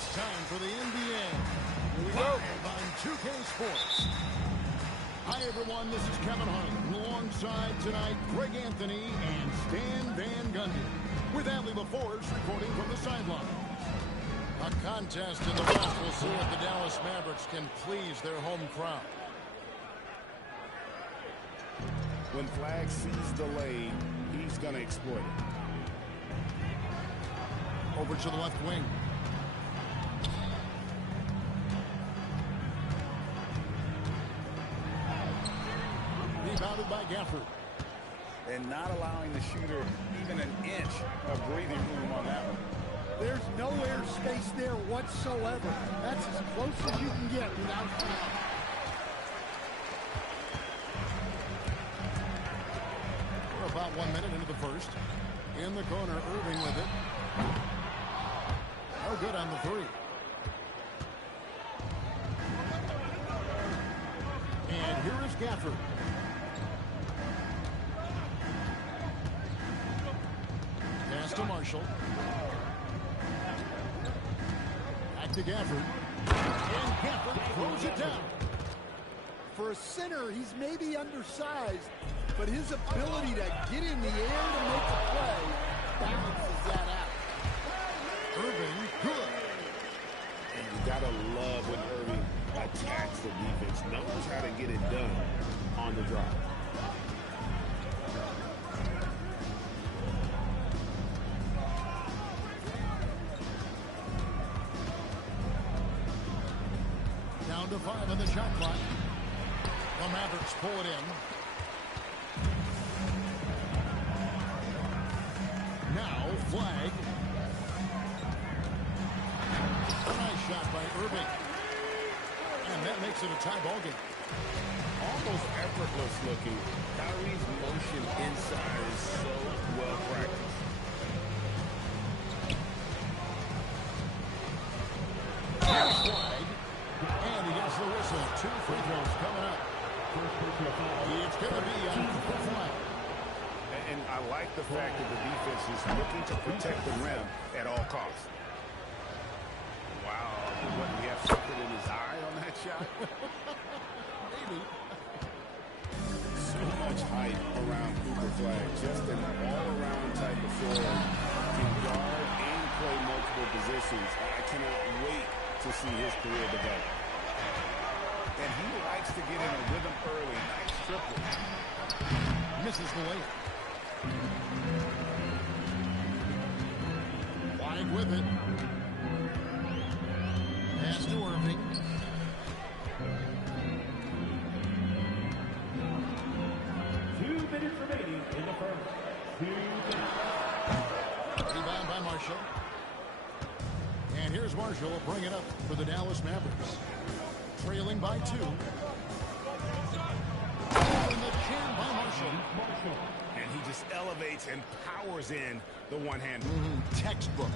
It's time for the NBA. Here we go. Live on 2K Sports. Hi, everyone. This is Kevin Hunt. Alongside tonight, Greg Anthony and Stan Van Gundy. With Adley LaForce reporting from the sideline. A contest in the West. We'll see if the Dallas Mavericks can please their home crowd. When Flag sees the lane, he's going to exploit it. Over to the left wing. Rebounded by Gafford. And not allowing the shooter even an inch of breathing room on that one. There's no air space there whatsoever. That's as close as you can get without foul. We're about 1 minute into the first. In the corner, Irving with it. No good on the three. And here is Gafford. Pass to Marshall. Back to Gafford. And Gafford throws it down. For a center, he's maybe undersized, but his ability to get in the air to make a play balances that out. Irving, good. And you got to love when Irving attacks the defense, knows how to get it done on the drive. Down to 5 on the shot clock. The Mavericks pull it in. Now, Flag. A nice shot by Irving. And that makes it a tie ball game. Almost effortless looking. Kyrie's motion inside is so well practiced. Here's Flag. And he gets the whistle. 2 free throws coming up. It's going to be on Flag. And I like the fact that the defense is looking to protect the rim at all costs. Wow. What, he have something in his eye on that shot? Maybe. So much hype around Cooper Flag. Just an all-around type of forward. Can guard and play multiple positions. I cannot wait to see his career develop. And he likes to get in a rhythm early. Nice triple. Misses the layup. Flag with it. Pass to Irving. Remaining in the first. 2 minutes. Rebound by Marshall. And here's Marshall will bring it up for the Dallas Mavericks. Trailing by 2. In the chin by Marshall. And he just elevates and powers in the one-hand. Textbook.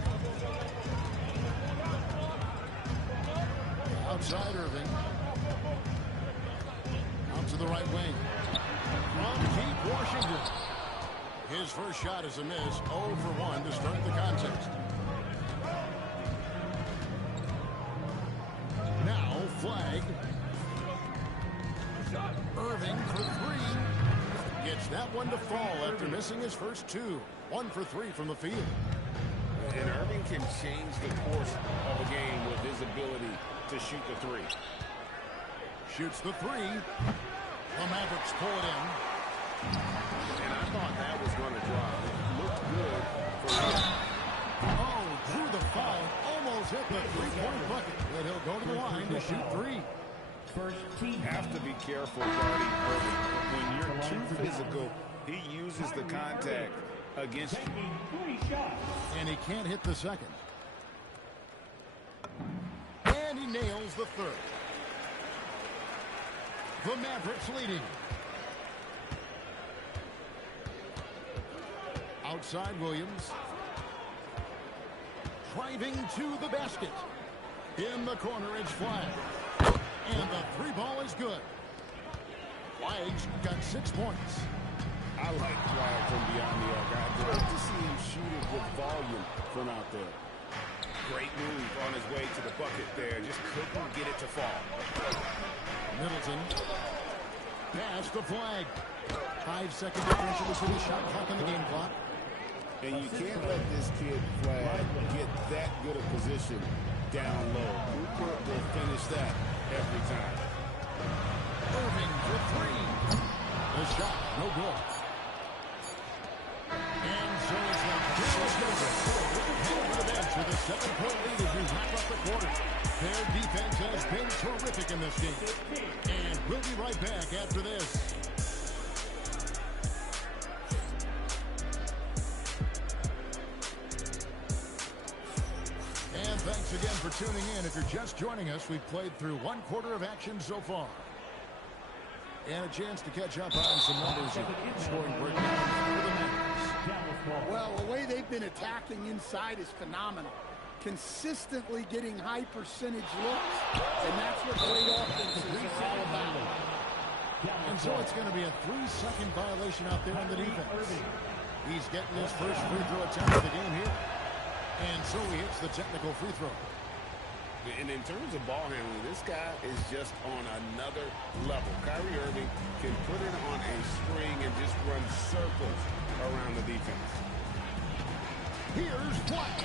Outside Irving. Out to the right wing. From deep Washington. His first shot is a miss. 0 for 1 to start the contest. Now Flag. Irving for 3. Gets that one to fall after missing his first 2. 1 for 3 from the field. And Irving can change the course of a game with his ability to shoot the 3. Shoots the 3. The Mavericks pull it in. And I thought that was going to drop. It looked good for him. Oh, drew the foul. Almost hit the three-point bucket. But he'll go to the line to shoot 3. First team. Have to be careful guarding Irving. When you're too physical, he uses the contact against you. Taking 3 shots. And he can't hit the second. And he nails the third. The Mavericks leading. Outside Williams. Driving to the basket. In the corner, it's Flag. And the 3 ball is good. Flag's got 6 points. I like Flag from beyond the arc. I'd like to see him shoot it with volume from out there. Great move on his way to the bucket there. Just couldn't get it to fall. Middleton. Pass the flag. 5-second differential to the shot clock on the game clock. And you can't let this kid flag get that good a position down low. Cooper will finish that every time. Irving for three. The shot, no good. And so it's like Dallas Mavericks heading to the bench with a 7-point lead as we wrap up the quarter. Their defense has been terrific in this game. And we'll be right back after this. And thanks again for tuning in. If you're just joining us, we've played through one quarter of action so far. And a chance to catch up on some numbers and scoring breakdowns for the Mavericks. Well, the way they've been attacking inside is phenomenal. Consistently getting high percentage looks, and that's what great offenses are all about. And so it's going to be a 3-second violation out there on the defense. He's getting his first free throw attempt of the game here. And so he hits the technical free throw. And in terms of ball handling, this guy is just on another level. Kyrie Irving can put it on a string and just run circles around the defense. Here's White.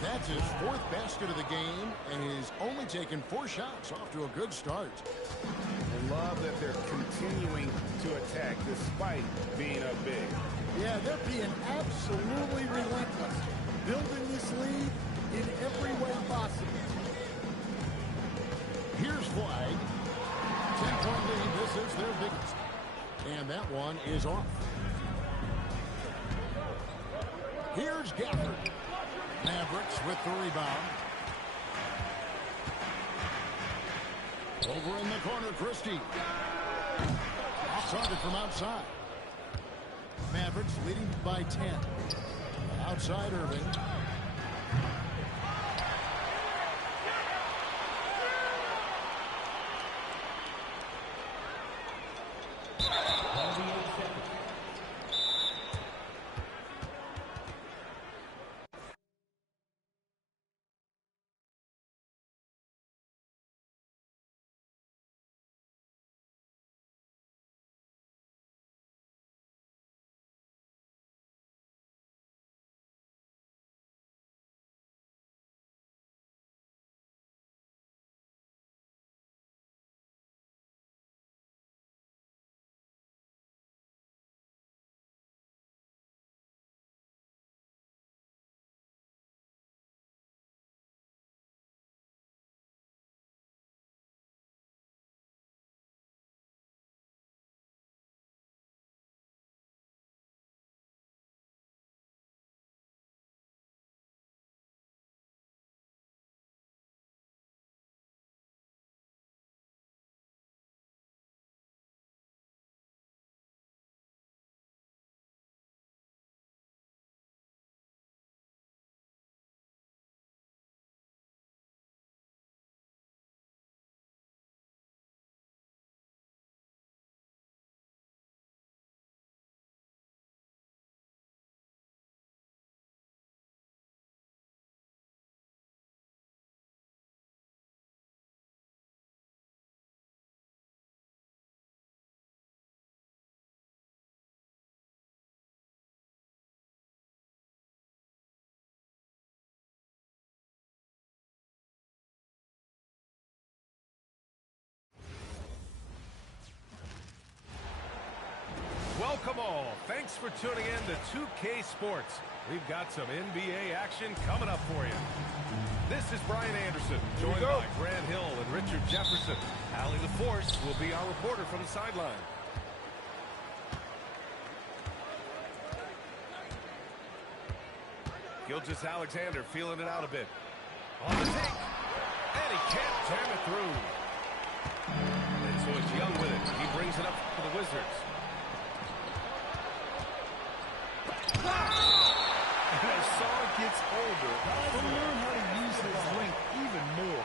That's his 4th basket of the game, and he's only taken 4 shots, off to a good start. I love that they're continuing to attack despite being up big. Yeah, they're being absolutely relentless, building this lead in every way possible. Here's Flag. 10-point lead. This is their biggest. And that one is off. Here's Gafford. Mavericks with the rebound. Over in the corner, Christie. Off-target from outside. Mavericks leading by 10. Outside Irving. Welcome all. Thanks for tuning in to 2K Sports. We've got some NBA action coming up for you. This is Brian Anderson, joined by Grant Hill and Richard Jefferson. Allie the Force will be our reporter from the sideline. Gilgeous-Alexander feeling it out a bit. On the take. And he can't jam it through. And so it's Young with it. He brings it up for the Wizards. As Saul gets older, he'll learn how to use his length even more.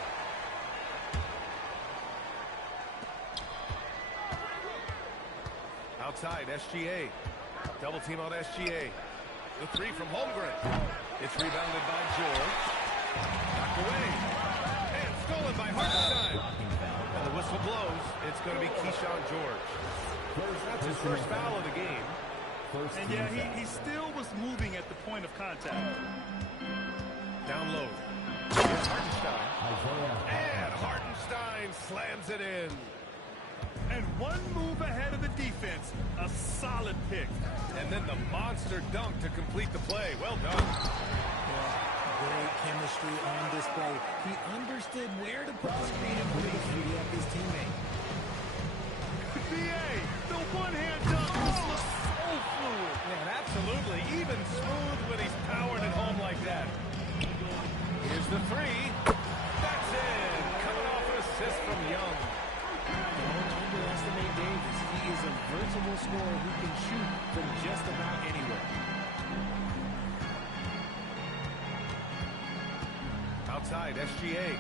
Outside, SGA. Double team on SGA. The three from Holmgren. It's rebounded by George. Knocked away. And stolen by Hartenstein. And the whistle blows. It's going to be Keyshawn George. That's his first foul of the game. And yeah, he still was moving at the point of contact. Down low. Here's Hartenstein. And Hartenstein slams it in. And one move ahead of the defense. A solid pick. And then the monster dunk to complete the play. Well done. Great chemistry on display. He understood where to put the screen and where to free up his teammate. BA, the one-hand dunk just looks so fluid. Man, absolutely. Even smooth when he's powering it home like that. Here's the three. That's in. Coming off an assist from Young. Don't underestimate Davis. He is a versatile scorer who can shoot from just about anywhere. Outside, SGA.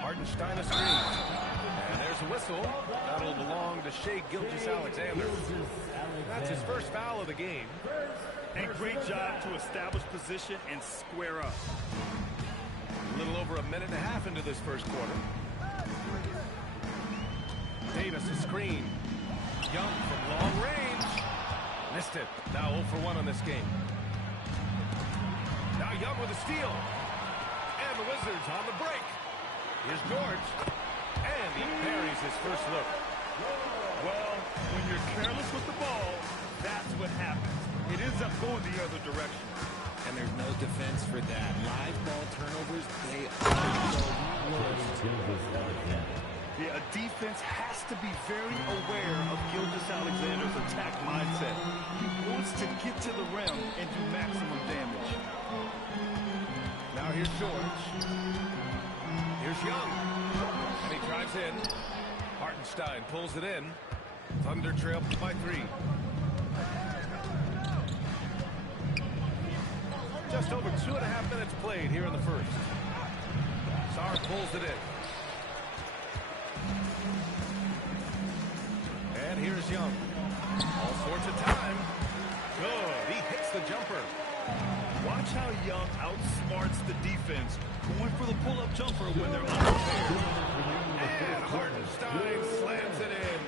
Hartenstein a screen. And there's a whistle. That'll belong to Shai Gilgeous-Alexander. That's his first foul of the game. And great job to establish position and square up. A little over a minute and a half into this first quarter. Davis a screen. Young from long range. Missed it. Now 0 for 1 on this game. Now Young with a steal. And the Wizards on the break. Here's George. And he buries his first look. Well, when you're careless with the ball, that's what happens. It ends up going the other direction. And there's no defense for that. Live ball turnovers, they are so worse. Yeah, a defense has to be very aware of Gilgeous-Alexander's attack mindset. He wants to get to the rim and do maximum damage. Now here's George. Here's Young. And he drives in. Hartenstein pulls it in. Thunder trail by 3. Just over 2.5 minutes played here in the first. Sarr pulls it in. And here's Young. All sorts of time. Good. He hits the jumper. Watch how Young outsmarts the defense, going for the pull-up jumper when they're unprepared. And Hartenstein slams it in.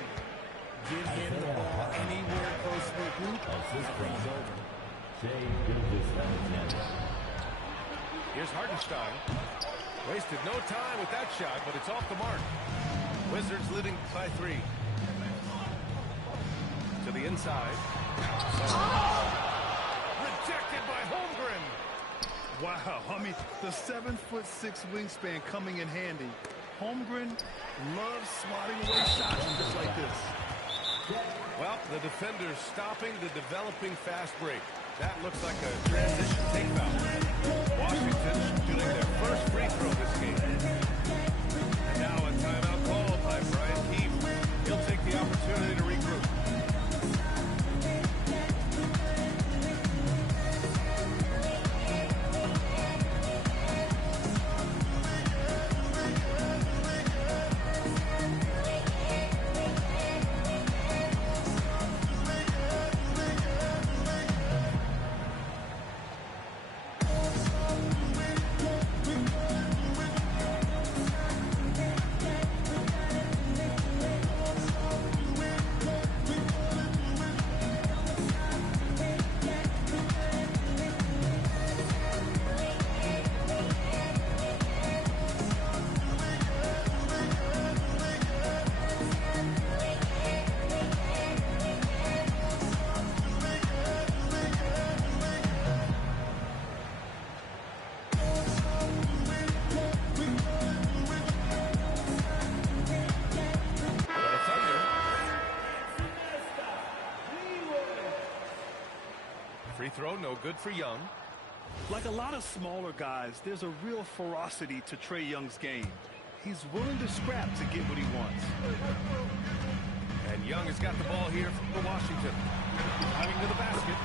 Give him the ball anywhere close to the hoop. This thing's over. Here's Hartenstein. Wasted no time with that shot, but it's off the mark. Wizards leading by 3. To the inside. Rejected by Holmgren. Wow, I mean, the 7'6" wingspan coming in handy. Holmgren loves swatting away shots just like this. Well, the defender's stopping the developing fast break. That looks like a transition take foul. Washington shooting their first free throw this game. And now a timeout called by Brian Keefe. He'll take the opportunity to regroup. Free throw, no good for Young. Like a lot of smaller guys, there's a real ferocity to Trae Young's game. He's willing to scrap to get what he wants. And Young has got the ball here for Washington. Driving to the basket.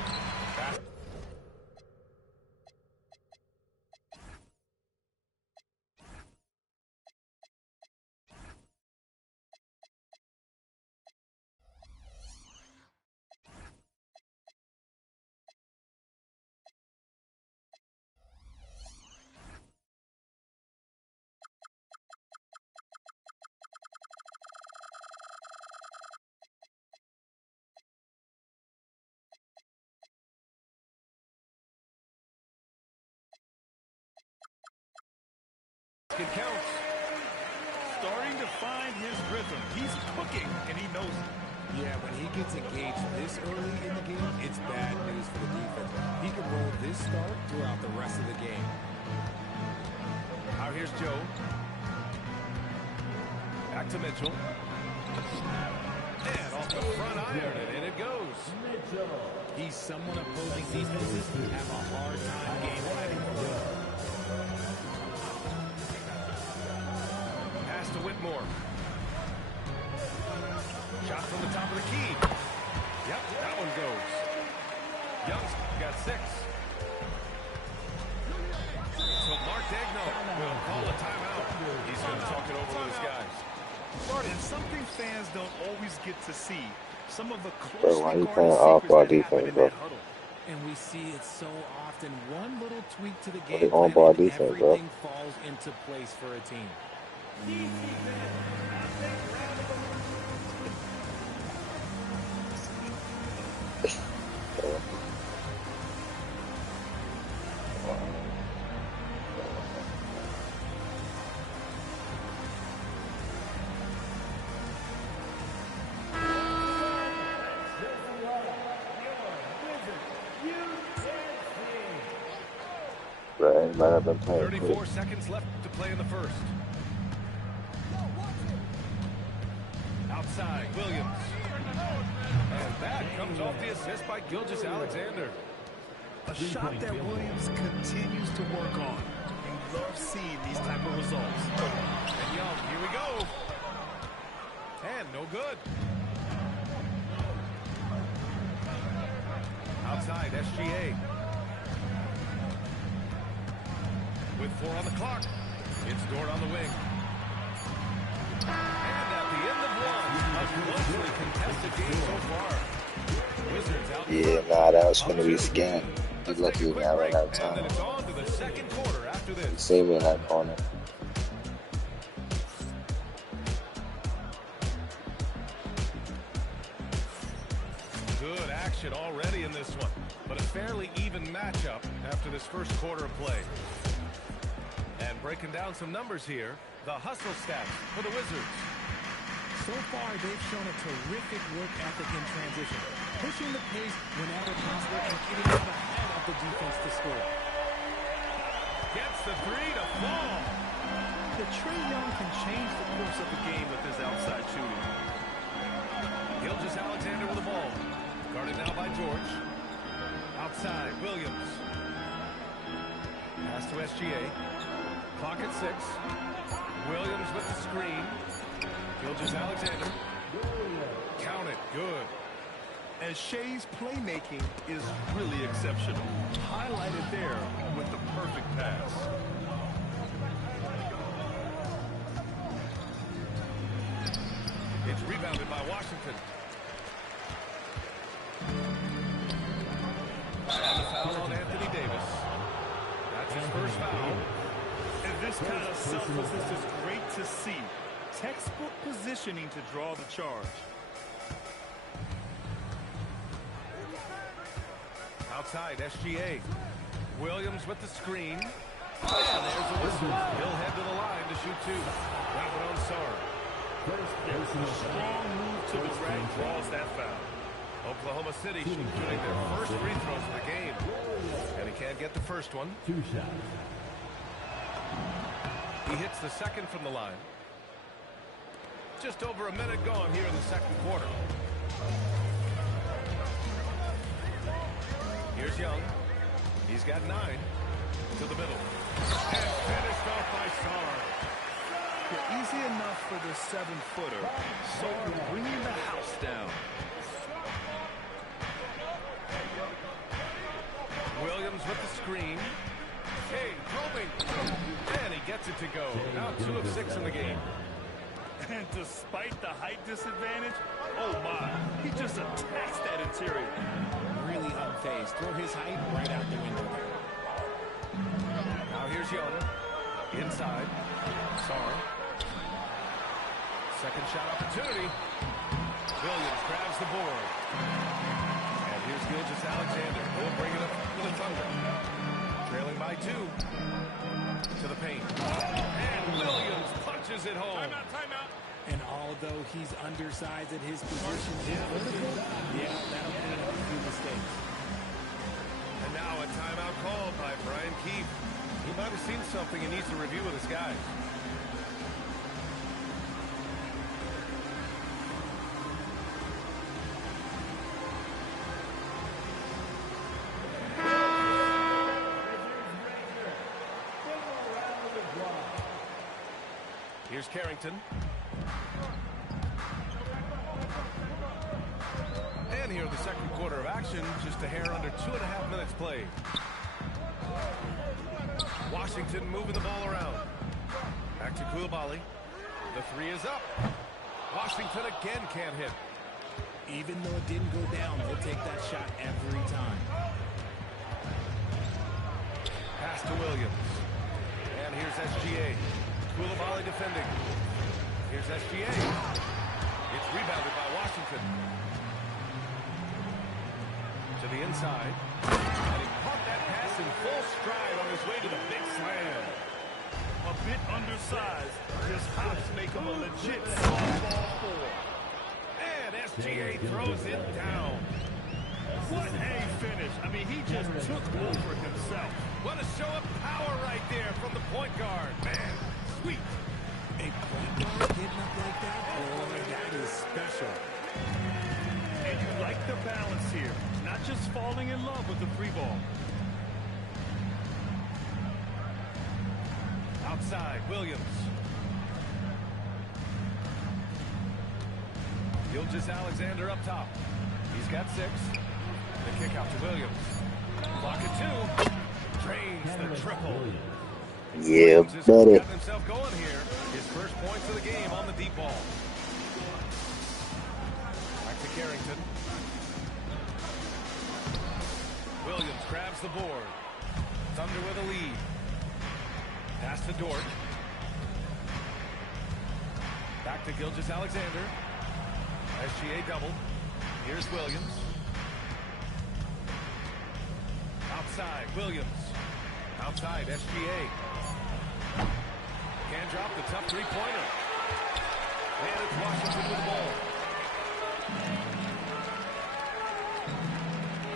It counts. Starting to find his rhythm. He's cooking, and he knows it. Yeah, when he gets engaged this early in the game, it's bad news for the defense. He can roll this start throughout the rest of the game. Now here's Joe. Back to Mitchell. And off the front iron, and in it goes. He's someone opposing defenses have a hard time game planning for. Pass to Whitmore. Shot from the top of the key. Yep, that one goes. Young's got 6. So Mark Degno will call a timeout. He's going to talk it over with his guys. And something fans don't always get to see. Some of the Bro, why closely you guarded playing secrets off-ball that happen defense, in bro? that huddle. And we see it so often. One little tweak to the They game on plan ball and defense, bro. everything falls into place for a team. Bro, he might have been playing 34 quick. seconds left to play in the first. Outside, Williams. And that comes off the assist by Gilgeous-Alexander. A shot that Williams continues to work on. You love seeing these type of results. And Young, here we go. And no good. Outside, SGA. With 4 on the clock. It's Dort on the wing. And at the end of 1, a closely contested game so far. Wizards out. Yeah, nah, that was gonna be a scam. You Let's lucky take a we quick got break, right out of and time. then it's on to the second quarter after You this. see me in that corner. Good action already in this one, but a fairly even matchup after this first quarter of play. And breaking down some numbers here, the hustle stats for the Wizards. So far, they've shown a terrific work ethic in transition, pushing the pace whenever possible and getting out ahead of the defense to score. Gets the 3 to fall. The Trae Young can change the course of the game with his outside shooting. Gilgeous-Alexander with the ball. Guarded now by George. Outside, Williams. Pass to SGA. Clock at 6. Williams with the screen. Gilgeous-Alexander. Count it. Good. And Shea's playmaking is really exceptional. Highlighted there with the perfect pass. It's rebounded by Washington. And the foul on Anthony Davis. That's his first foul. And this kind of selflessness is great to see. Textbook positioning to draw the charge. Outside, SGA. Williams with the screen. And there's the whistle. He'll head to the line to shoot 2. That one on Sarr. A strong move to the rack draws that foul. Oklahoma City shooting their first free throws of the game. And he can't get the first one. 2 shots. He hits the second from the line. Just over a minute gone here in the second quarter. Here's Young. He's got 9 to the middle. And finished off by Sarr. Yeah, easy enough for the 7-footer. Sarr bringing the house down. Williams with the screen. Hey, probing. And he gets it to go. Now 2 of 6 in the game. And despite the height disadvantage, oh my, he just attacks that interior. Really unfazed. Throw his height right out the window there. Now here's Young. Inside. Sarr. Second shot opportunity. Williams grabs the board. And here's Gilgeous-Alexander. He'll bring it up for the Thunder. Trailing by 2. To the paint. And punches it home. Timeout. And although he's undersized at his position, that'll put him in a few mistakes. And now a timeout called by Brian Keefe. He might have seen something he needs to review with his guys. Here's Carrington. And here the second quarter of action, just a hair under 2.5 minutes played. Washington moving the ball around. Back to Koulibaly. The three is up. Washington again can't hit. Even though it didn't go down, they'll take that shot every time. Pass to Williams. And here's SGA. Koulibaly defending. Here's SGA. It's rebounded by Washington. To the inside. And he caught that pass in full stride on his way to the big slam. A bit undersized. His hops make him a legit softball four. And SGA throws it down. What a finish. I mean, he just took over himself. What a show of power right there from the point guard. Man, sweet. A point guard hitting up like that? Boy, that is special. And you like the balance here. Not just falling in love with the free ball. Outside, Williams. Gilgeous-Alexander up top. He's got 6. The kick out to Williams. Block it 2. Drains the triple. Yeah, Williams has buddy. gotten himself going here. His first points of the game on the deep ball. Back to Carrington. Williams grabs the board. Thunder with a lead. Pass to Dort. Back to Gilgeous-Alexander. SGA double. Here's Williams. Outside, Williams. Outside, SGA. Can drop the tough three-pointer. And it's Washington with the ball.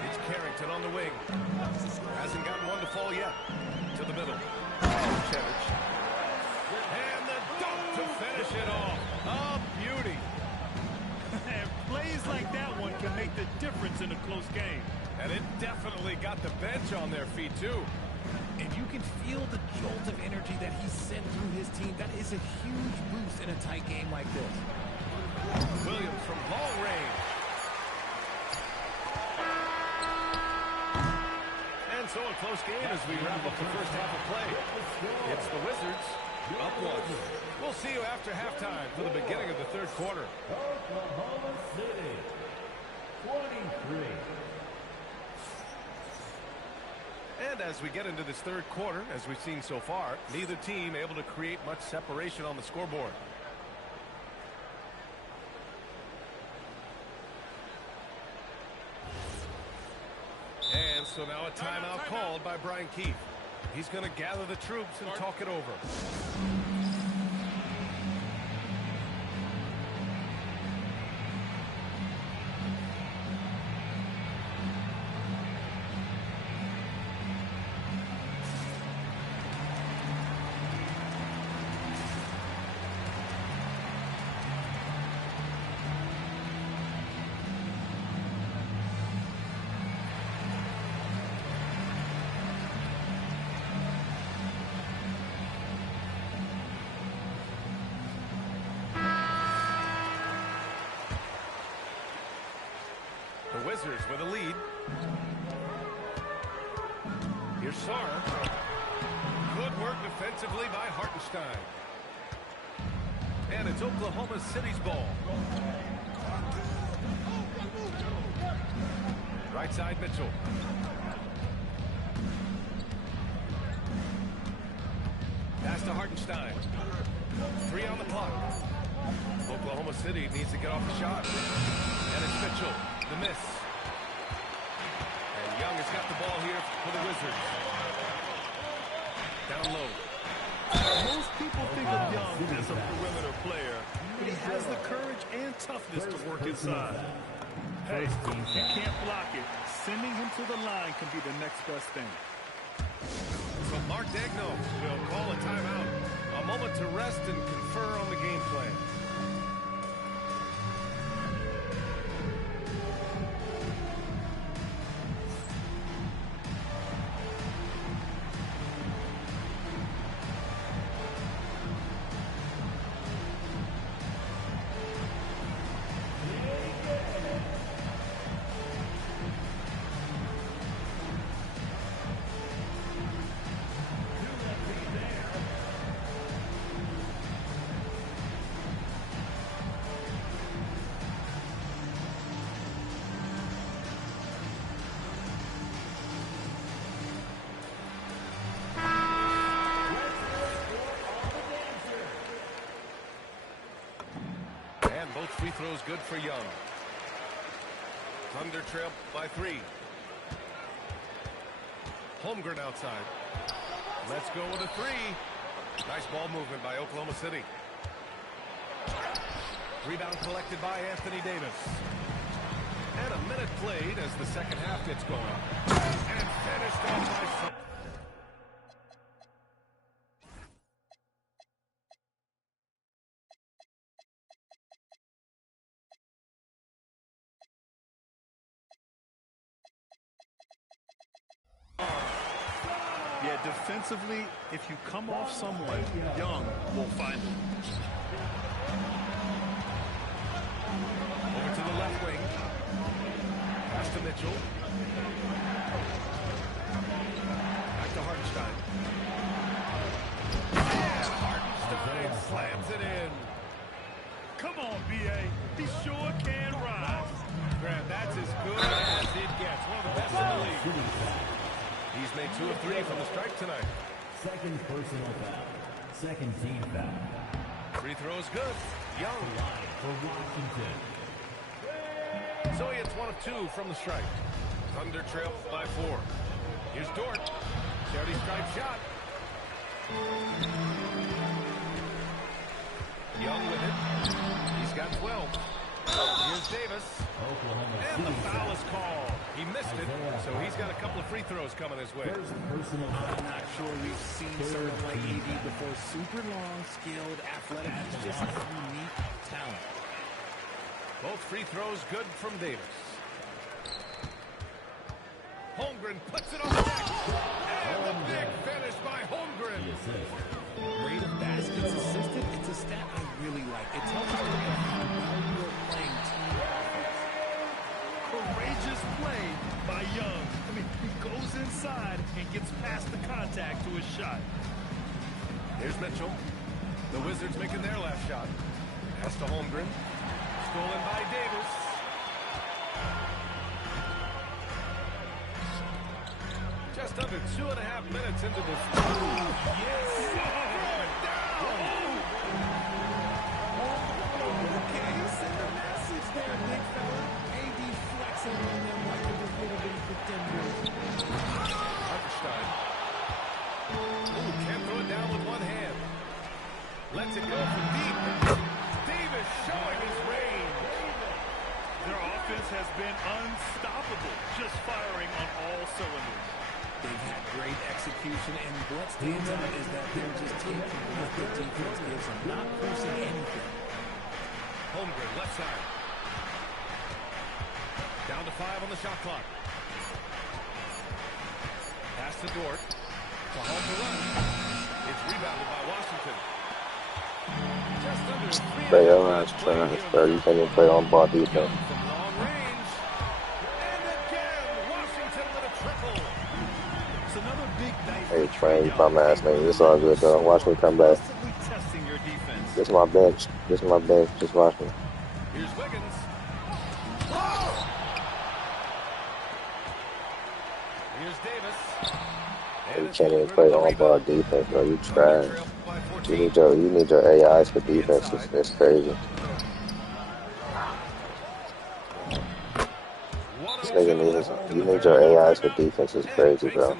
It's Carrington on the wing. Hasn't gotten one to fall yet. To the middle. Chevich. And the dunk to finish it off. A beauty. And plays like that one can make the difference in a close game. And it definitely got the bench on their feet, too. And you can feel the jolt of energy that he sent through his team. That is a huge boost in a tight game like this. Williams from long range. And so a close game as we wrap up the first half of play. It's the Wizards up 1. We'll see you after halftime for the beginning of the third quarter. Oklahoma City, 23. And as we get into this third quarter, as we've seen so far, neither team able to create much separation on the scoreboard. And so now a timeout called by Brian Keefe. He's going to gather the troops and talk it over. The Wizards with a lead. Here's Sarr. Good work defensively by Hartenstein. And it's Oklahoma City's ball. Right side, Mitchell. Pass to Hartenstein. 3 on the clock. Oklahoma City needs to get off the shot. And it's Mitchell. The miss. And Young has got the ball here for the Wizards. Down low. Most people think of Young as a toughness to work inside. Hey, if you can't block it, sending him to the line can be the next best thing. So Mark Degno will call a timeout. A moment to rest and confer on the game plan. Both free throws good for Young. Thunder trail by 3. Holmgren outside. Let's go with a 3. Nice ball movement by Oklahoma City. Rebound collected by Anthony Davis. And a minute played as the second half gets going. And finished off by... Yeah, defensively, if you come off someone, Young will find him. Over to the left wing. Pass to Mitchell. Back to Hartenstein. And Hartenstein slams it in. Come on, B.A. He sure can rise. Grant, that's as good as it gets. One of the best in the league. He's made 2 of 3 from the stripe tonight. Second personal foul. Second team foul. Free throws good. Young. Line for Washington. So he hits 1 of 2 from the stripe. Thunder trail by 4. Here's Dort. Charity stripe shot. Young with it. He's got 12. Here's Davis. And the foul is called. He missed it, so he's got a couple of free throws coming his way. I'm not sure we've seen someone like AD before. Super long, skilled, athletic. He's just a unique talent. Both free throws good from Davis. Holmgren puts it on the deck. And the big finish by Holmgren. Rate of baskets assisted. It's a stat I really like. It tells us how well you're playing team offense. Courageous play by Young. I mean, he goes inside and gets past the contact to his shot. Here's Mitchell. The Wizards making their last shot. Pass to Holmgren. Stolen by Davis. Just under 2.5 minutes into this. Yes! Okay, send a message there, big fella. AD flexing on them like it was little bitty pretenders. Hartenstein. Ooh, can't throw it down with one hand. Lets it go from deep. Davis showing his range. Their offense has been unstoppable, just firing on all cylinders. They've had great execution, and what stands out is that they're just taking what the defense gives them, not forcing anything. Holmgren, left side. Down to 5 on the shot clock. Pass to Dort. To halt the run. It's rebounded by Washington. Just under 3. Bro, your ass trash, bro. You can't even play on ball defense. From long range. And again, Washington with a triple. It's another big night. Hey, train, bum ass nigga. It's all good, though. Watch me come back. Constantly testing your defense. This is my bench. This is my bench. Just watch me. Here's Wiggins. Here's Davis. You can't even play on ball defense, bro. You trash. You need your AIs for defense. It's crazy. This nigga needs. You need your AIs for defense. It's crazy, bro.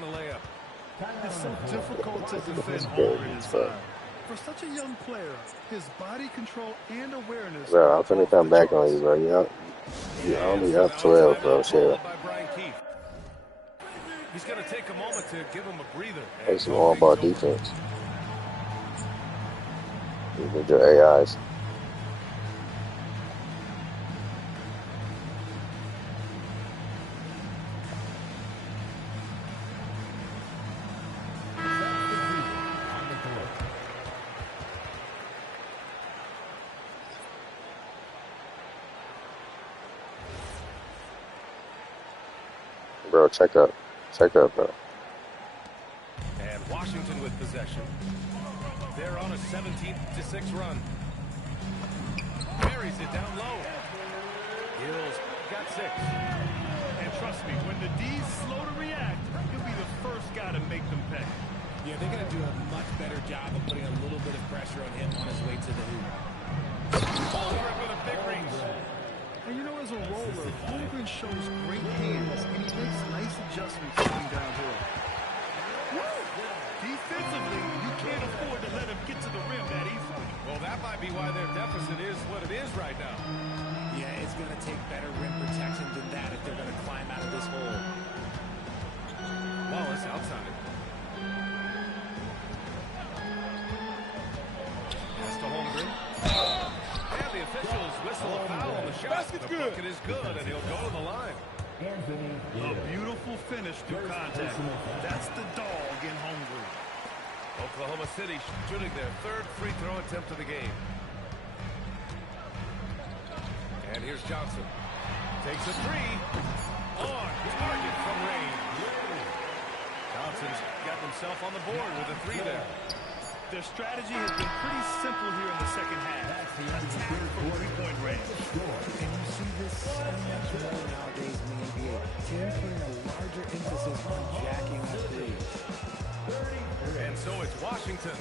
It's so difficult to defend It's Holmgren crazy, inside. bro. For For such a young player, his body control and awareness. Bro, I'm finna come back on you, bro. You only up 12, bro. Shit. He's going to take a moment to give him a breather. Play some all-ball defense. You need your AIs. Bro, check up, bro. And Washington with possession. They're on a 17-6 run. Carries it down low. Hills got 6. And trust me, when the D's slow to react, he'll be the first guy to make them pay. Yeah, they're going to do a much better job of putting a little bit of pressure on him on his way to the hoop. Over it with a big reach. And you know, as a roller, Holmgren shows great hands, and he makes nice adjustments going downhill. Defensively, you can't afford to let him get to the rim that easily. Well, that might be why their deficit is what it is right now. Yeah, it's going to take better rim protection than that if they're going to climb out of this hole. Wallace outside. Pass to Holmgren. And the officials whistle a foul on the shot. Basket's the bucket is good, and he'll go to the line. A beautiful finish through contact. That's the dog in Holmgren. Oklahoma City shooting their 3rd free throw attempt of the game. And here's Johnson. Takes a 3. On target from range. Johnson's got himself on the board with a 3 there. Their strategy has been pretty simple here in the second half. Attack from 3-point range. And you see this so much more nowadays in the NBA. Teams putting a larger emphasis on jacking up threes. And so it's Washington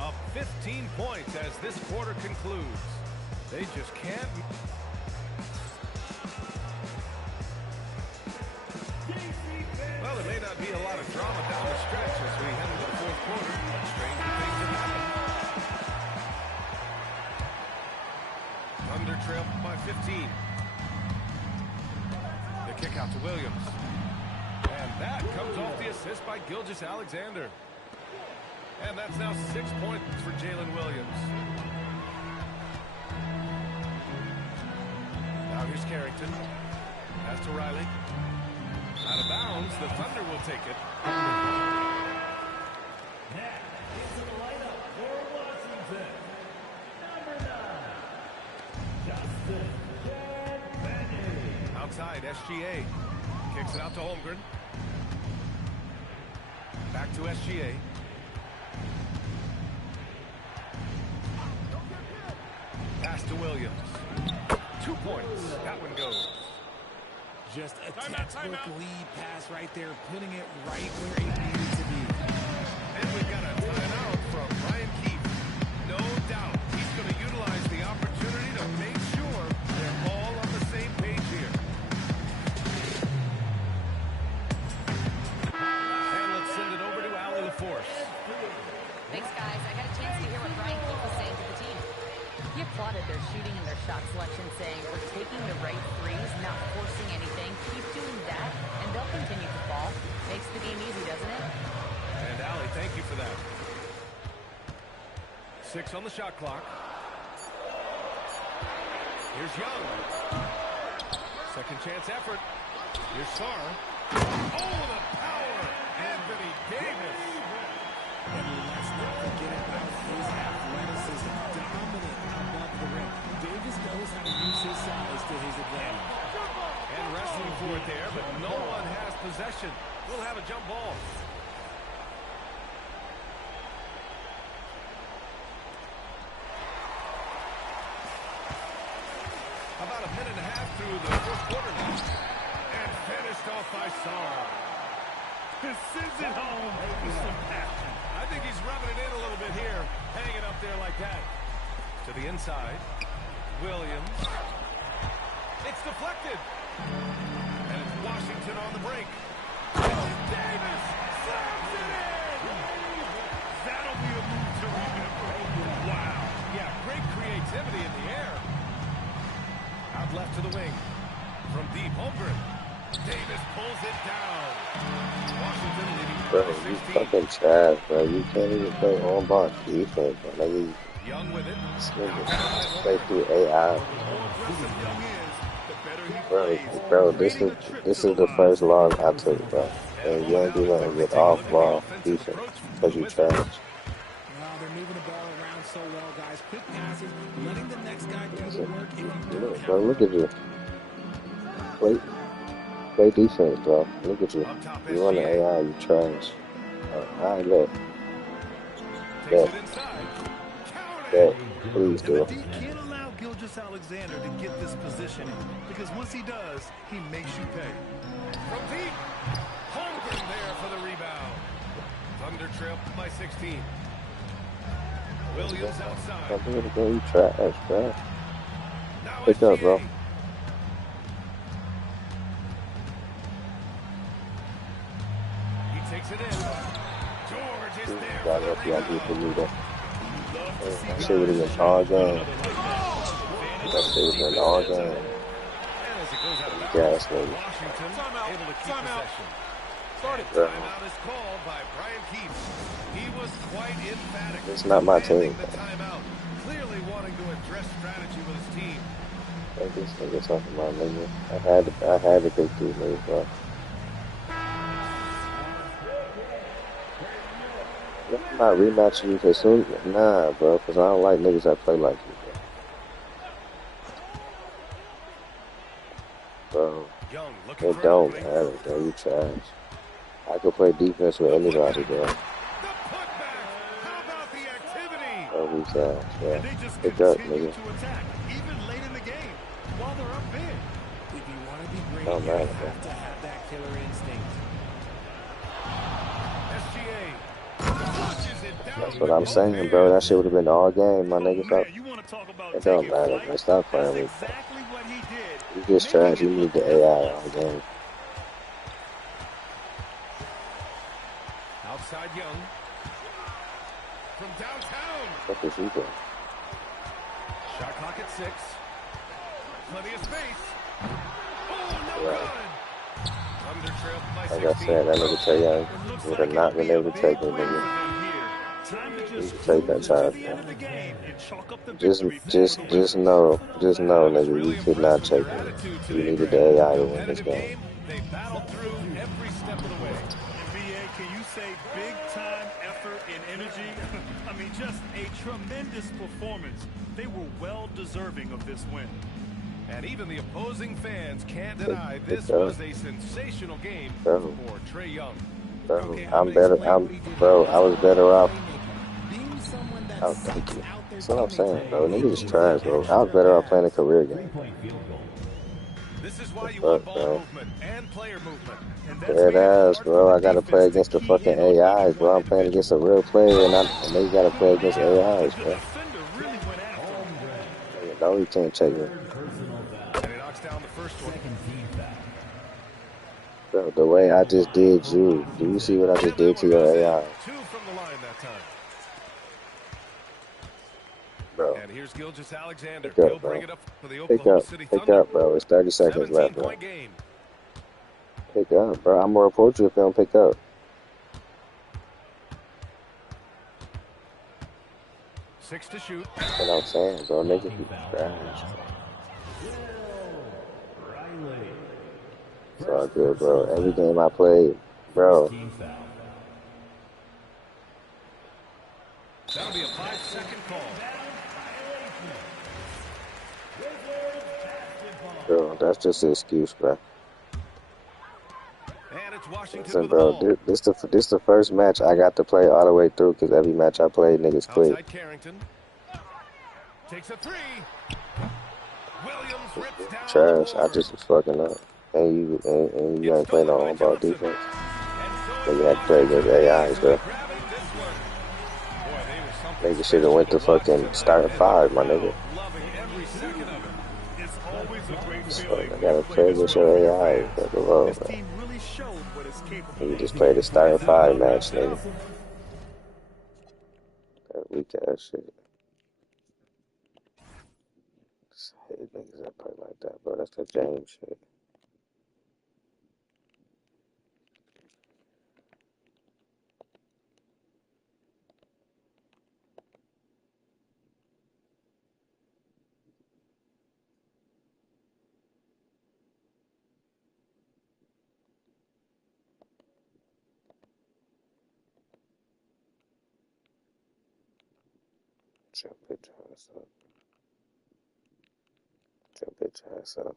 up 15 points as this quarter concludes. They just can't. Well, there may not be a lot of drama down the stretch as we head into the 4th quarter. Stranger things have happened. Thunder trail by 15. The kick out to Williams. And that comes off the assist by Gilgeous-Alexander. And that's now 6 points for Jalen Williams. Now here's Carrington. Pass to Riley. Out of bounds, the Thunder will take it. Into the lineup for Washington, number 9, Justin. Outside, SGA. Kicks it out to Holmgren. Back to SGA. Pass to Williams. 2 points. That one goes. Just a textbook lead pass right there, putting it right where it needed to be. And we've got a timeout from Ryan Keefe. No doubt he's going to utilize the opportunity to make sure they're all on the same page here. And let's send it over to Allie LaForce. Thanks, guys. I got a chance to hear what Ryan Keefe was saying to the team. He applauded their shooting and their shot selection, saying, we're taking the right threes, not forcing anything. Keep doing that, and they'll continue to fall. Makes the game easy, doesn't it? And Allie, thank you for that. 6 on the shot clock. Here's Young. Second chance effort. Here's Sarr. Oh, the power! Anthony Davis. And let's not forget about his athleticism, dominant above the rim. Davis knows how to use his size to his advantage. And wrestling for it there, but no one has possession. We'll have a jump ball. About a minute and a half through the 4th quarter now. And finished off by Sarr. This sends it home with some passion. I think he's rubbing it in a little bit here, hanging up there like that. To the inside, Williams. It's deflected. And it's Washington on the break. Davis slams it in. That'll be a move to remember. deep. Holmgren. Davis pulls it down. Washington leading Bro, by you 16. fucking trash, bro. You can't even play on-ball defense, bro. Nigga, Young with it. this nigga Downtown by play Holmgren. through AI. The more aggressive Young is, the better he Bro, plays, bro, creating a trip this to the is the line. first loss I took, bro. And a And you moment don't now do to nothing quickly with take a look at the off-ball offensive defense approach from because the you Wizards. trash. Well, they're moving the ball around so well, guys. Quick passes, letting the next guy do That's the it. work if you don't Look, have bro, the look ball. at you. Play defense, bro. Look at you. Up top, You run the SGA. AI, you trash. I bet. Takes Bet. it inside. Bet. Counted. Please And the do. D can't allow Gilgeous-Alexander to get this positioning because once he does, he makes you pay. From deep. Holmgren there for the rebound. Thunder trail by 16. Williams outside. Don't do it again, you trash, bro. Now Pick up, bro. SGA. He takes it in. George is there for God, the what you gotta do for rebound. me, though. That shit would have been all game. That shit would have been all game. And as it goes out of bounds, Gas, nigga. Washington able to keep possession. Bro, Timeout is called by Brian Keefe. He was quite emphatic. it's not my demanding team. the timeout, clearly wanting to address strategy with his team. Like this nigga talking about, nigga. I had to pick these niggas, bro. I'm not rematching you as soon. Nah, bro, because I don't like niggas that play like you, bro. Young looking It for an don't opening. matter, bro. You trash. I can play defense with anybody, bro. The putback. How about the activity? Bro, we trash, bro. And they just Pick up, continue nigga. to attack, even late in the game, while they're up big. If you want to be great, Don't you matter, have to have that killer instinct. SGA punches it down That's with what I'm both saying, bro. That hands. shit would have been all game, my Oh nigga. man, Stop. you want to talk about It don't taking matter, flight? bro. Stop That's playing me, bro. exactly what he did. You just Making trash. You it need look the AI all effortless. game. Outside Young. From downtown. What is he doing? Shot clock at 6. Plenty of space. Oh, no Right. good. Thunder trail by Like I 16. said, that nigga Trey Young It looks would like have not it'll been be a able to big take me, win for nigga. them here. Time to You just can take cruise that to charge, the bro. end of the game and chalk up the Just, victory for just, the just Wizards. know, I was nigga, you really could impressed not with take their me. attitude You today, needed Grant. the AI to win this Competitive game. game. They battled through every step of the way. And BA, can you say big time effort and energy? I mean, just a tremendous performance. They were well deserving of this win. And even the opposing fans can't deny this Pick up, was a sensational game bro. for Trae Young. Bro, Okay, I'm I'm gonna better. explain what he did. Bro, I He's was all better about off. playmaking. Being someone that Oh, thank seeks you. out their That's what I'm teammates saying, bro. and Niggas is making trash, the bro. I was extra better off playing a pass. career game. Three-point field goal. This is The why you want fuck, ball bro. movement and player movement. And that's Dead made it ass, hard for bro. the I gotta play defense to against the key fucking in on any AIs, one bro. I'm playing against a individual. real player, and they gotta Good play against layup. AIs, The bro. defender really went after him. Nigga, no, he can't check me. Third personal foul. And he knocks down the first one. Second team foul. Bro, the way I just did you, do you see what I just And that did to one your goes in. AI? 2 from the line that time. Bro, And here's Gilgeous-Alexander. pick He'll up, bring bro. it up for the Pick Oklahoma up. City Pick Thunder. up, bro. It's 30 seconds left, bro. 17-point game. Pick up, bro. I'm gonna report you if you don't pick up. 6 to shoot. That's what I'm saying, bro. Niggas be Team foul. trash. Riley. It's all good, bro. Every game I played, bro. Team foul. That'll be a 5-second call. Bro, that's just an excuse, bro. And it's Washington Listen, with the bro. ball. This the first match I got to play all the way through because every match I played, niggas quit. Outside Carrington. Takes a 3. Williams rips down Trash. the I board. just was fucking up. And you It's ain't playing stolen no by on-ball Johnson. defense. And So so you it's had to play against Washington AIs, bro. easily grabbing this one. Boy, they were something Nigga should have special went to to watch fucking tonight, starting and the five, my crowd nigga. loving every second of it. It's always a great So feeling I when gotta you play play this against well your for your AI. fans. Bro, below, This bro. team really showed what it's capable And you of. just played the starting That five one match, wraps it nigga. up. That weak ass shit. Just hate niggas that play like that, bro. That's the James shit. Your bitch ass up. Your bitch ass up.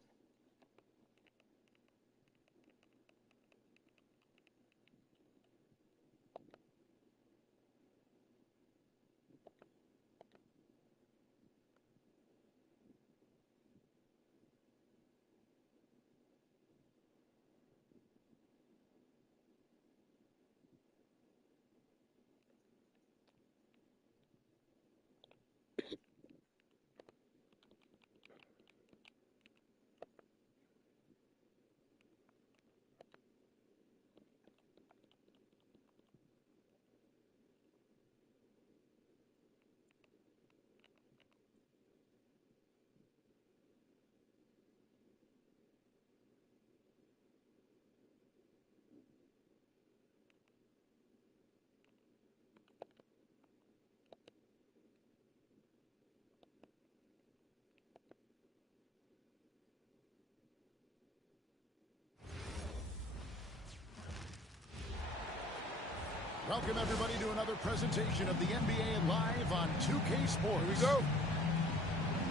Welcome, everybody, to another presentation of the NBA Live on 2K Sports. Here we go.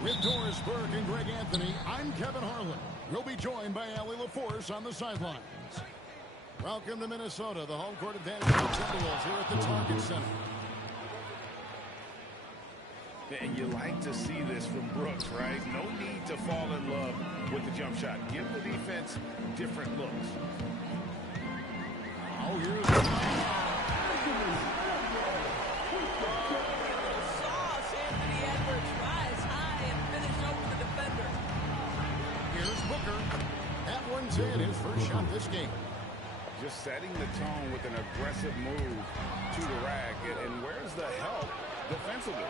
With Doris Burke and Greg Anthony, I'm Kevin Harlan. We'll be joined by Allie LaForce on the sidelines. Welcome to Minnesota, the home court advantage of the Timberwolves here at the Target Center. And you like to see this from Brooks, right? No need to fall in love with the jump shot. Give the defense different looks. Oh, here's the sauce. Anthony Edwards rise high and finish over the defender. Here's Booker. That one's in, his first shot this game. Just setting the tone with an aggressive move to the rack. And where's the help defensively?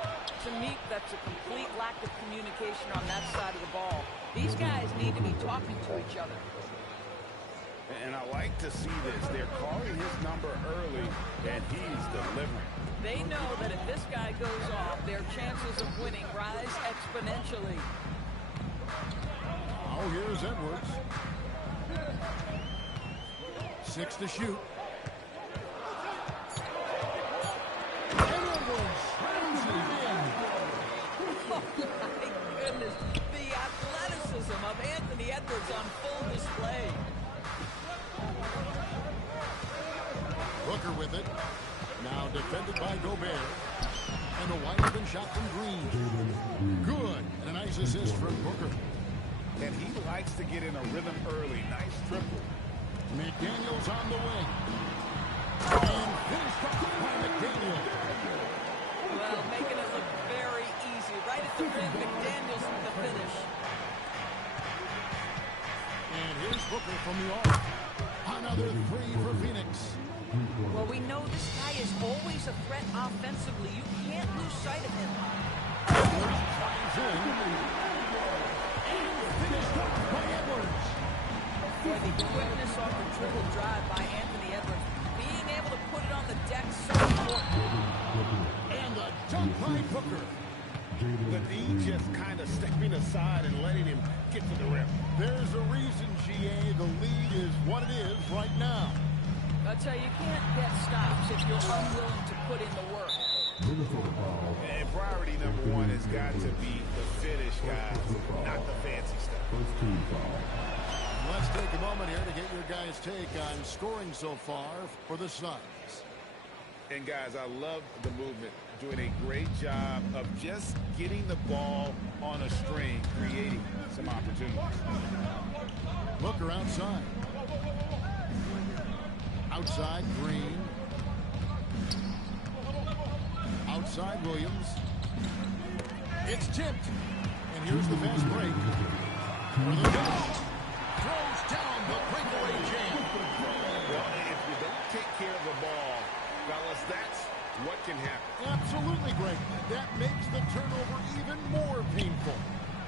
To me, that's a complete lack of communication on that side of the ball. These guys need to be talking to each other. And I like to see this. They're calling his number early, and he's delivering. They know that if this guy goes off, their chances of winning rise exponentially. Oh, here's Edwards. 6 to shoot. And Edwards slams it in. Oh, my goodness. The athleticism of Anthony Edwards on full display. Booker with it. Now defended by Gobert. And a wide open shot from Green. Good. And a nice assist from Booker. And he likes to get in a rhythm early. Nice triple. McDaniels on the wing. And finished off by McDaniel. Well, making it look very easy. Right at the rim, McDaniels with the finish. And here's Booker from the arc. Another three for Phoenix. Well, we know this guy is always a threat offensively. You can't lose sight of him. Edwards tries in. And finished off by Edwards. Boy, the quickness off the triple drive by Anthony Edwards. Being able to put it on the deck so important. And a dunk by Booker. The D just kind of stepping aside and letting him get to the rim. There's a reason, GA, the lead is what it is right now. I tell you, you can't get stops if you're unwilling to put in the work. And priority number one has got to be the finish, guys, not the fancy stuff. Let's take a moment here to get your guys' take on scoring so far for the Suns. And, guys, I love the movement. Doing a great job of just getting the ball on a string, creating some opportunities. Booker outside. Outside, Green. Outside, Williams. It's tipped. And here's the fast break. For the finish. Throws down the breakaway jam. Well, if you don't take care of the ball, fellas, that's what can happen. Absolutely, Greg. That makes the turnover even more painful.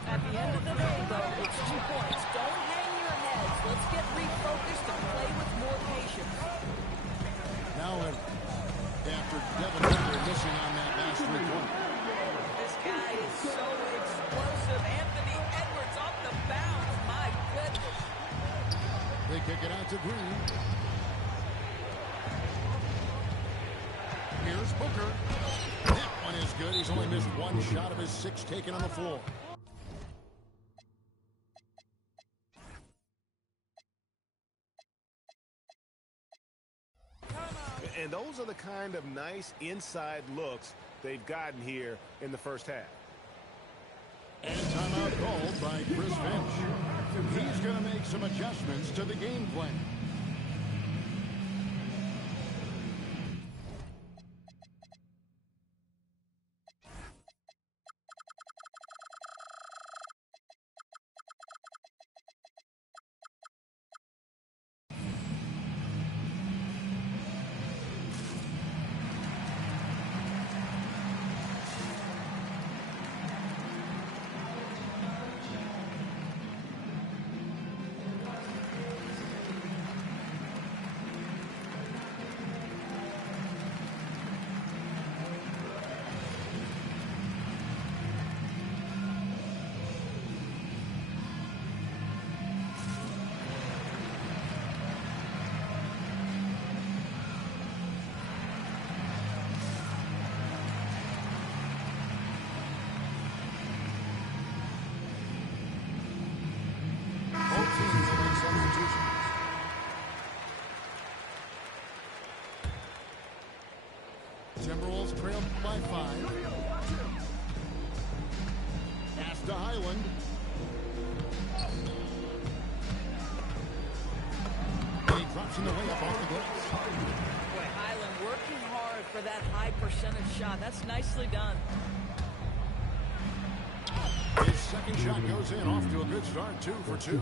At the end of the day, though, it's 2 points. Don't hang your heads. Let's get refocused and play with more patience. Now, after Devin Booker missing on that last 3 points. This guy is so explosive. Anthony Edwards off the bounce. My goodness. They kick it out to Green. Here's Booker. That one is good. He's only missed one shot of his 6 taken on the floor. And those are the kind of nice inside looks they've gotten here in the first half. And timeout called by Chris Finch. He's going to make some adjustments to the game plan. Timberwolves trail by 5. Pass to Highland. He drops in the layup off the glass. Boy, Highland working hard for that high percentage shot. That's nicely done. His second shot goes in, off to a good start, 2 for 2.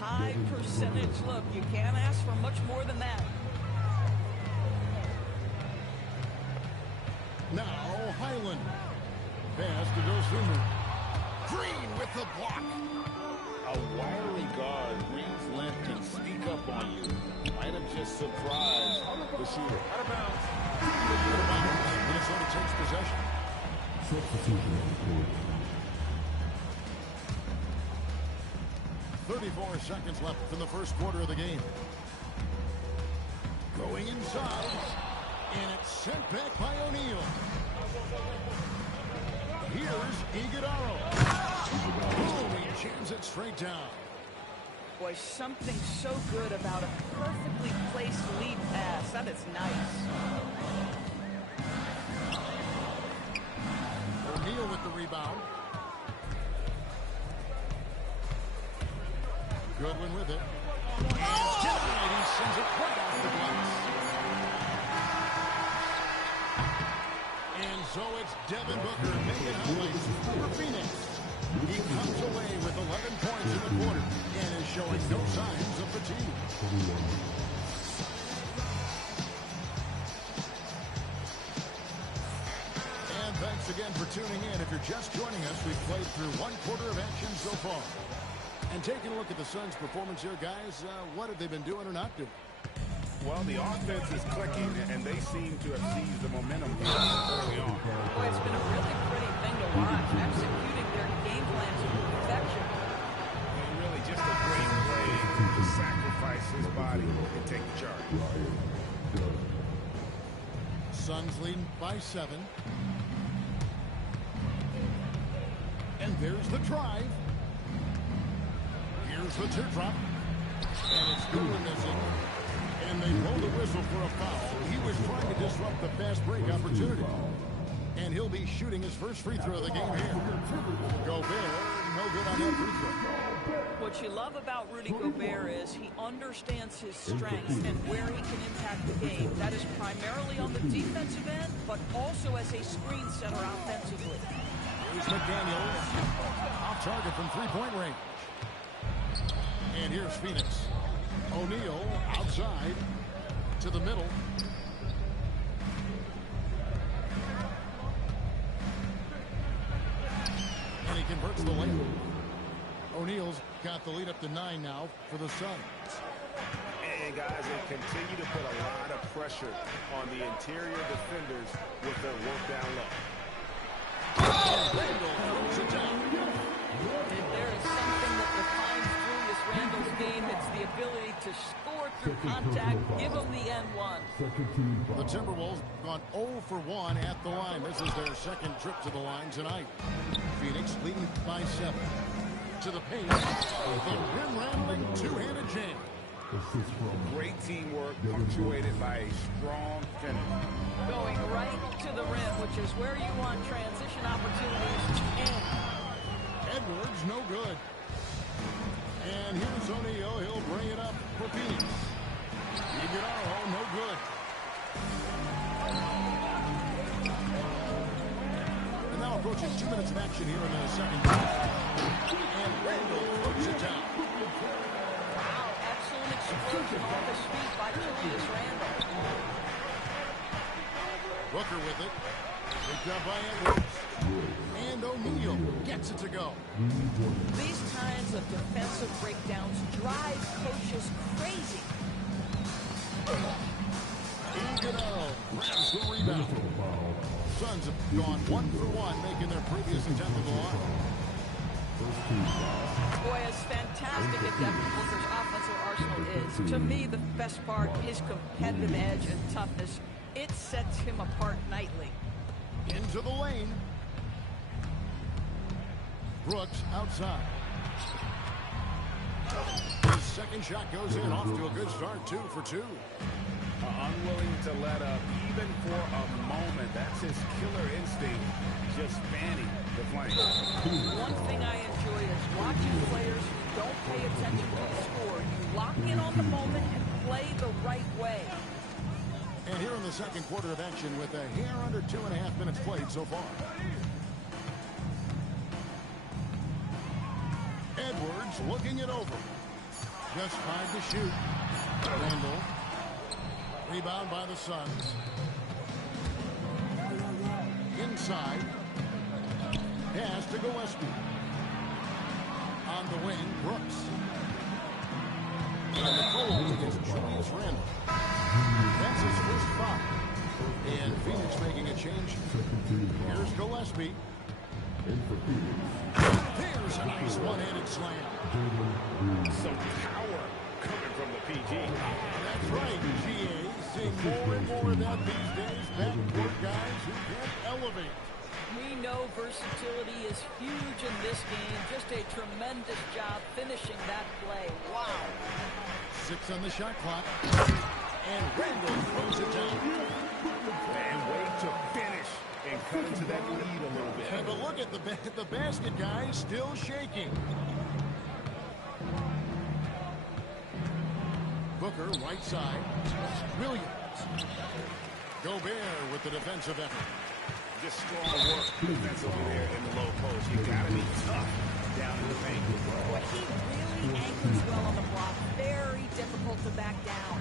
High percentage look. You can't ask for much more than that. Now Highland. Pass to Dosunmu. Green with the block. A wily guard reads length can sneak up on you. Might have just surprised the shooter. Out of bounds. Minnesota takes possession. Substitution on the court. 34 seconds left in the first quarter of the game. Going inside. And it's sent back by O'Neal. Here's Iguodala. Boom, he jams it straight down. Boy, something so good about a perfectly placed lead pass. That is nice. O'Neal with the rebound. Goodwin with it. And denied. He sends it right off the glass. And so it's Devin Booker making highlights for Phoenix. He comes away with 11 points in the quarter and is showing no signs of fatigue. And thanks again for tuning in. If you're just joining us, we've played through one quarter of action so far. And taking a look at the Suns' performance here, guys, what have they been doing or not doing? Well, the offense is clicking, and they seem to have seized the momentum early on. Boy, it's been a really pretty thing to watch, executing their game plan to perfection. And really just a great play to sacrifice his body and take the charge. Suns leading by 7. And there's the drive. Here's the teardrop. And it's Goodwin missing. And they blow the whistle for a foul. He was trying to disrupt the fast break opportunity. And he'll be shooting his first free throw of the game here. Gobert, no good on that free throw. What you love about Rudy Gobert is he understands his strengths and where he can impact the game. That is primarily on the defensive end, but also as a screen setter offensively. Here's McDaniels. Off target from three-point range. And here's Phoenix. O'Neal outside to the middle. And he converts the layup. O'Neal's got the lead up to 9 now for the Suns. And guys, they continue to put a lot of pressure on the interior defenders with their work down low. Randall throws it down. If there is something that defines Julius Randle's game, it's the ability to score through contact, give him the N1. The Timberwolves gone 0 for 1 at the line. This is their second trip to the line tonight. Phoenix leading by 7. To the paint. The rim-rattling two-handed jam. Great teamwork punctuated by a strong finish. Going right to the rim, which is where you want transition opportunities to end. Edwards, no good. And here's O'Neal. He'll bring it up for Phoenix. Iguodala, no good. And now approaching 2 minutes of action here in the second quarter. And Randall puts it down. Wow, excellent explosion off his feet by Julius Randle. Booker with it. Picked up by Edwards. And O'Neal gets it to go. These kinds of defensive breakdowns drive coaches crazy. Iguodala grabs the rebound. Suns have gone 1 for 1, making their previous attempt at the line. Boy, as fantastic as Devin Booker's offensive arsenal is, to me the best part, his competitive edge and toughness, it sets him apart nightly. Into the lane. Brooks outside. His second shot goes in, off to a good start, 2 for 2. Unwilling to let up even for a moment. That's his killer instinct, just fanning the flank. One thing I enjoy is watching players who don't pay attention to the score. You lock in on the moment and play the right way. And here in the second quarter of action with a hair under 2.5 minutes played so far. Edwards looking it over. Just 5 to shoot. Randall. Rebound by the Suns. Inside. Pass to Gillespie. On the wing, Brooks. And the goal against Julius Randle. That's his first foul. And Phoenix making a change. Here's Gillespie. There's a nice one-handed slam. Some power coming from the PG. That's right, GA. Seeing more and more of that these days. Backcourt guys who can elevate. We know versatility is huge in this game. Just a tremendous job finishing that play. Wow. 6 on the shot clock. And Randall throws it down. And wait to finish and cut into that lead a little bit. But look at the basket, guys, still shaking. Booker, right side. Williams. Gobert with the defensive effort. Just strong work defensively there in the low post. You got to be tough down in the paint. But he really anchors well on the block. Very difficult to back down.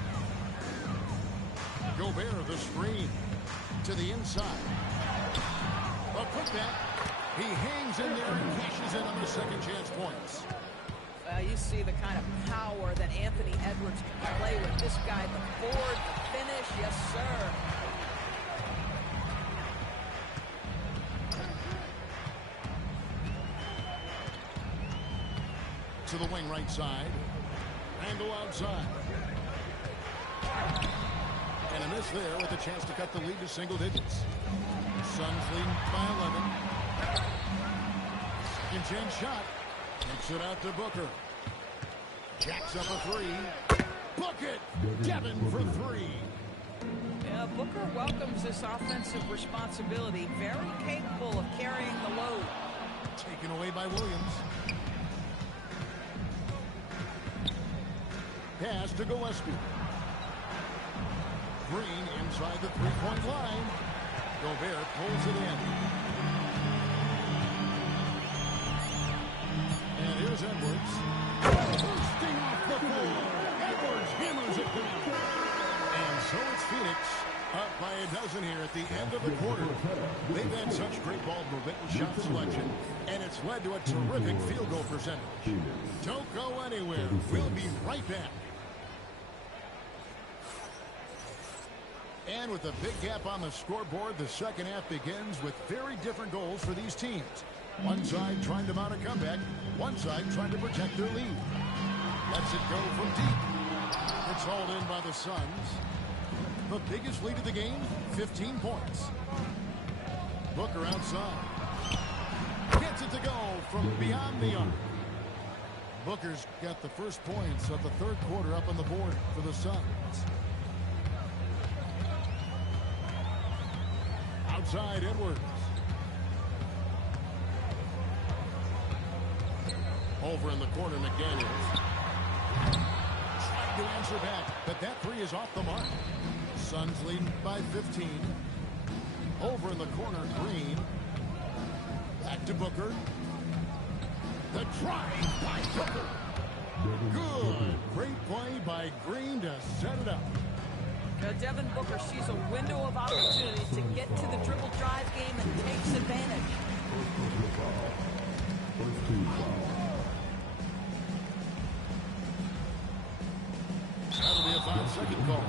Gobert, the screen. To the inside. A putback. He hangs in there and cashes in on the second chance points. You see the kind of power that Anthony Edwards can play with. This guy, the board, the finish, yes, sir. To the wing right side. Randall outside. And a miss there with a chance to cut the lead to single digits. Suns leading by 11. Second chance shot. Takes it out to Booker. Jacks up a 3. Bucket! Devin for 3. Yeah, Booker welcomes this offensive responsibility. Very capable of carrying the load. Taken away by Williams. Pass to Gillespie. Green inside the three-point line. Gobert pulls it in. And here's Edwards. Bursting off the floor. Edwards hammers it down. And so it's Phoenix up by a dozen here at the end of the quarter. They've had such great ball movement and shot selection, and it's led to a terrific field goal percentage. Don't go anywhere. We'll be right back. And with a big gap on the scoreboard, the second half begins with very different goals for these teams. One side trying to mount a comeback, one side trying to protect their lead. Lets it go from deep. The It's hauled in by the Suns. The biggest lead of the game, 15 points. Booker outside. Gets it to go from beyond the arc. Booker's got the first points of the third quarter up on the board for the Suns. Outside Edwards. Over in the corner, McDaniels. Trying to answer back, but that three is off the mark. Suns leading by 15. Over in the corner, Green. Back to Booker. The drive by Booker. Good. Great play by Green to set it up. Now Devin Booker sees a window of opportunity to get to the dribble drive game and takes advantage. That'll be a 5-second call.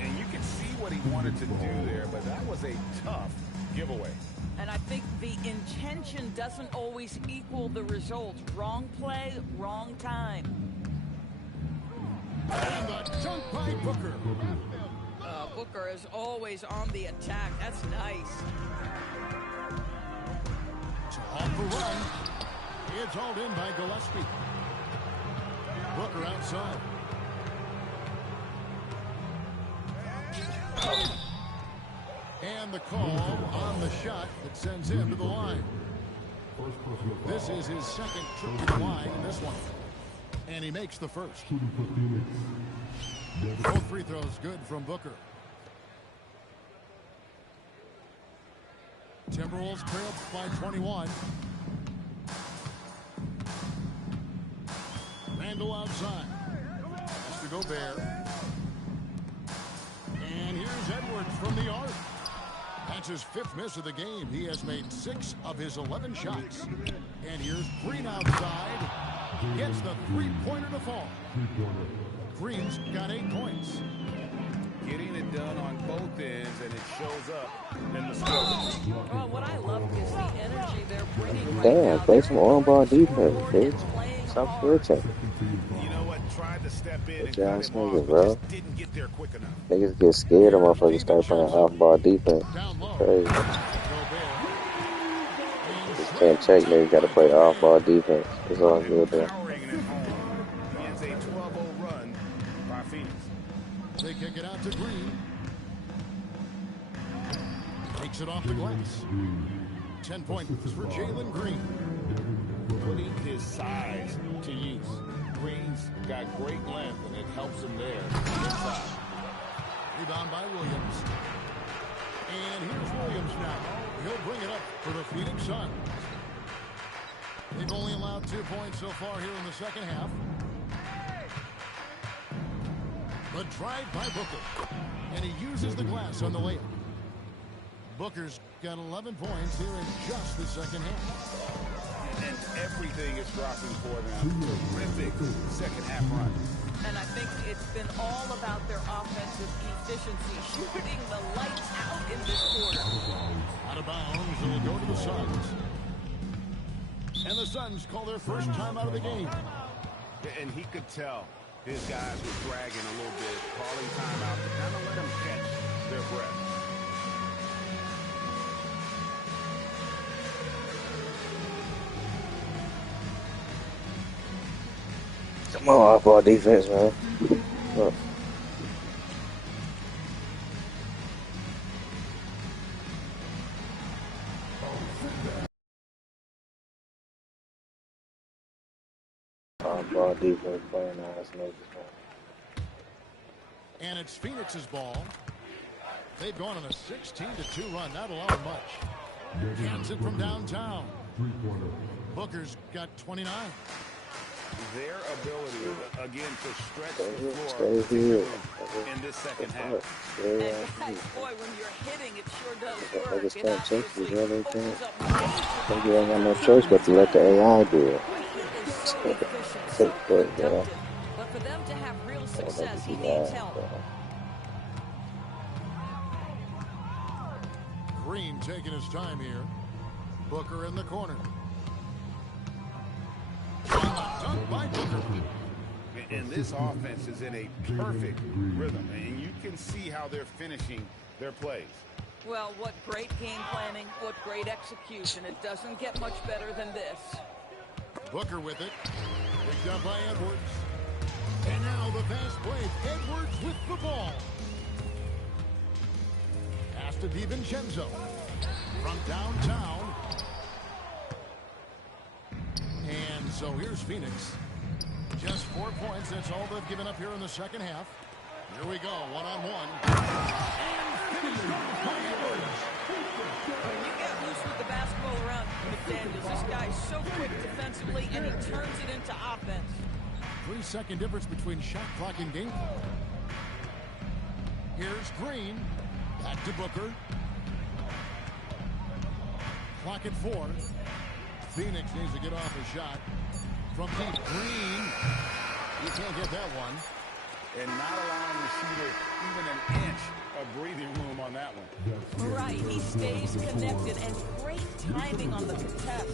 And you can see what he wanted to do there, but that was a tough giveaway. And I think the intention doesn't always equal the result. Wrong play, wrong time. And the dunk by Booker. Booker is always on the attack. That's nice. So off the run. It's hauled in by Gillespie. Booker outside. And the call on the shot that sends him to the line. This is his second trip to the line in this one. And he makes the first. Both free throws good from Booker. Timberwolves trailed by 21. Randall outside. Has to Gobert. And here's Edwards from the arc. That's his fifth miss of the game. He has made 6 of his 11 shots. And here's Green outside. Gets the three-pointer to fall. Green's got 8 points. Getting it done on both ends, and it shows up in the score. Well, what I love is the energy they're bringing right Damn, now. play some on-ball defense, bitch. Stop switching. You know what? Tried to step in and Good cut job, him off, niggas, but bro. just didn't get there quick enough. Niggas get scared of motherfuckers start playing off-ball defense. Down low. Crazy. Gobert. Just can't check niggas, gotta play off-ball defense. It's all good there. Powering it home. Ends a 12-0 run by Phoenix. They kick it out to Green. Takes it off the glass. 10 points for Jalen Green. Putting his size to use. Green's got great length, and it helps him there inside. Rebound by Williams. And here's Williams now. He'll bring it up for the Phoenix Suns. They've only allowed 2 points so far here in the second half. The drive by Booker. And he uses the glass on the layup. Booker's got 11 points here in just the second half. And everything is dropping for them. Terrific second half run. And I think it's been all about their offensive efficiency, shooting the lights out in this quarter. Out of bounds, it'll go to the Suns. And the Suns call their first time out of the game. And he could tell his guys were dragging a little bit, calling timeout to kind of let them catch their breath. Come on, off-ball defense, man. Look. Off-ball defense playing ass niggas, man. And it's Phoenix's ball. They've gone on a 16-2 run, not allowing much. Hanson from downtown. Booker's got 29. Their ability, again, to stretch the floor in this second half. And guys, boy, when you're hitting, it sure does work. Niggas It can't check you, obviously bro. They can't. opens up major Think you ain't got no choice but to let the AI do it. He is so efficient, so productive. But for them to have real success, he needs help. Green taking his time here. Booker in the corner. And the dunk by Booker. And this offense is in a perfect rhythm, and you can see how they're finishing their plays. Well, what great game planning, what great execution. It doesn't get much better than this. Booker with it. Picked up by Edwards. And now the fast break. Edwards with the ball. Pass to DiVincenzo. From downtown. And so here's Phoenix. Just 4 points. That's all they've given up here in the second half. Here we go. One-on-one. And finished off by Edwards. You get loose with the basketball around McDaniels. This guy's so quick defensively, and he turns it into offense. 3-second difference between shot clock and game clock. Here's Green. Back to Booker. Clock at 4. Phoenix needs to get off a shot. From deep, Green. You can't get that one. And not allowing the shooter even an inch of breathing room on that one. Right, he stays connected, and great timing on the contest.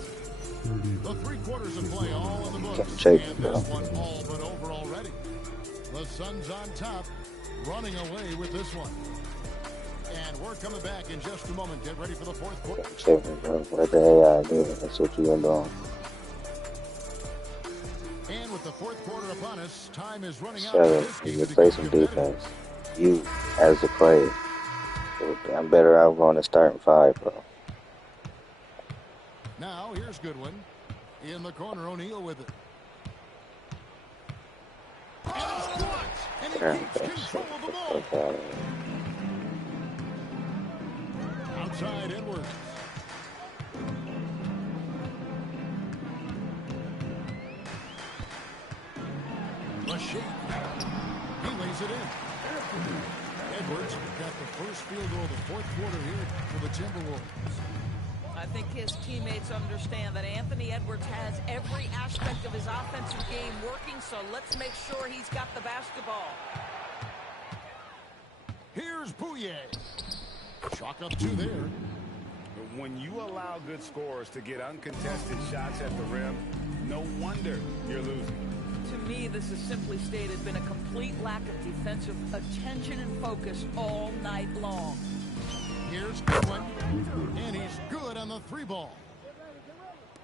The 3 quarters of play all in the books. Check, and this one all but over already. The Suns on top, running away with this one. And we're coming back in just a moment. Get ready for the fourth quarter. Check it, bro. Let the AI do it. That's what you're doing. And with the fourth quarter upon us, time is running out. Shut up. You play some defense. You, as a player, I'm better out going to starting 5, bro. Now, here's Goodwin. In the corner, O'Neal with it. And it's blocked. And he keeps control of the ball. Outside Edwards. Lachey. He lays it in. Edwards got the first field goal of the fourth quarter here for the Timberwolves. I think his teammates understand that Anthony Edwards has every aspect of his offensive game working, so let's make sure he's got the basketball. Here's Bouye. Chalk up 2 there. When you allow good scorers to get uncontested shots at the rim, no wonder you're losing. To me, this has simply stated been a complete lack of defensive attention and focus all night long. Here's Goodwin, and he's good on the 3 ball.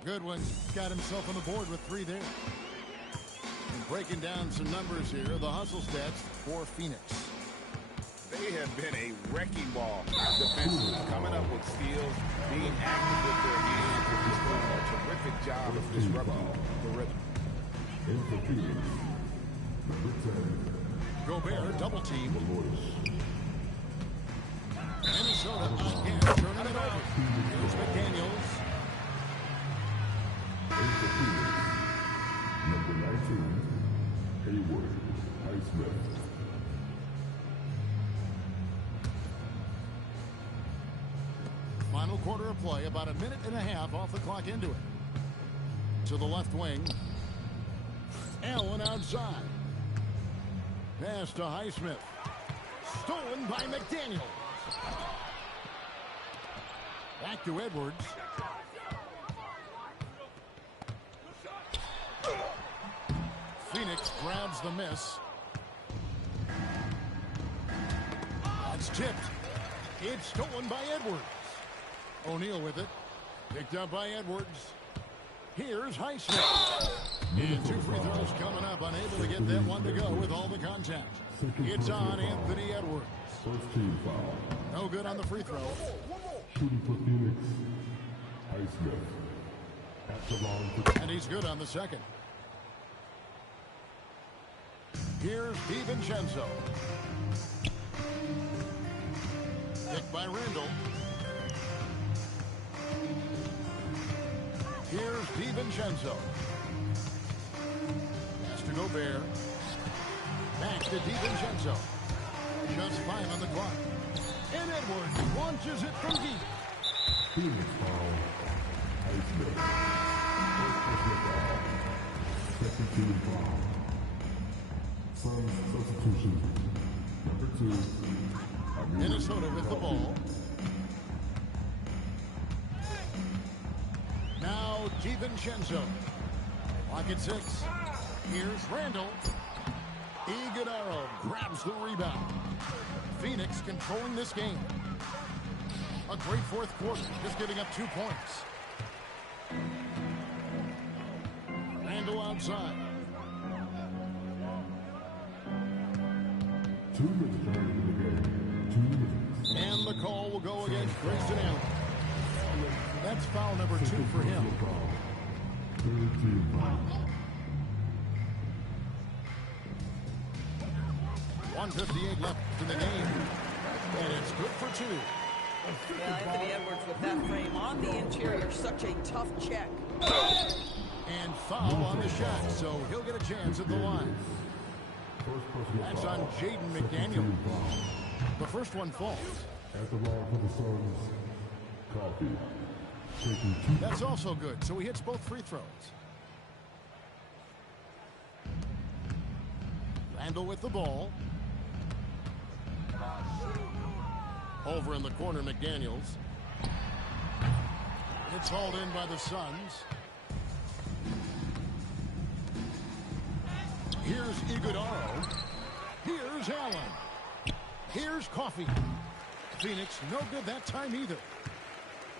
Goodwin's got himself on the board with 3 there. And breaking down some numbers here, the hustle stats for Phoenix. They have been a wrecking ball defensively, coming up with steals, being active with their hands, and just doing a terrific job of disrupting the rhythm. Gobert double team. Minnesota again turning it over. Here's McDaniels. Number 19, Hayward, Highsmith. Final quarter of play, about a minute and a half off the clock into it. To the left wing. Allen outside. Pass to Highsmith. Stolen by McDaniels. Back to Edwards. Phoenix grabs the miss. That's tipped. It's stolen by Edwards. O'Neal with it. Picked up by Edwards. Here's Highsmith. And 2 free throws coming up. Unable to get that one to go with all the contact. It's on Anthony Edwards. First team foul. No good on the free throw. Shooting for Phoenix, Highsmith. At the line. And he's good on the second. Here's DiVincenzo. Picked by Randall. Here's DiVincenzo. Pass to Gobert. Back to DiVincenzo. Just 5 on the clock. And Edwards launches it from deep. Phoenix foul. Highsmith. First foul. Second team foul. Suns substitution. Number 2. Minnesota with the ball. Now DiVincenzo. Clock at 6. Here's Randall. Iguodala grabs the rebound. Phoenix controlling this game. A great fourth quarter, just giving up 2 points. Randall outside. 2 minutes remaining in the game. 2 minutes. And the call will go against Grayson Allen. That's foul number 2 for him. 13 fouls. 1:58 left in the game. And it's good for 2. Yeah, Anthony Edwards with that frame on the interior. Such a tough check. And foul on the shot, so he'll get a chance at the line. That's on Jaden McDaniel. The first one falls. At the line for the Suns, Coffee. That's also good, so he hits both free throws. Randall with the ball. Over in the corner, McDaniels. It's hauled in by the Suns. Here's Iguodala. Here's Allen. Here's Coffee. Phoenix, no good that time either.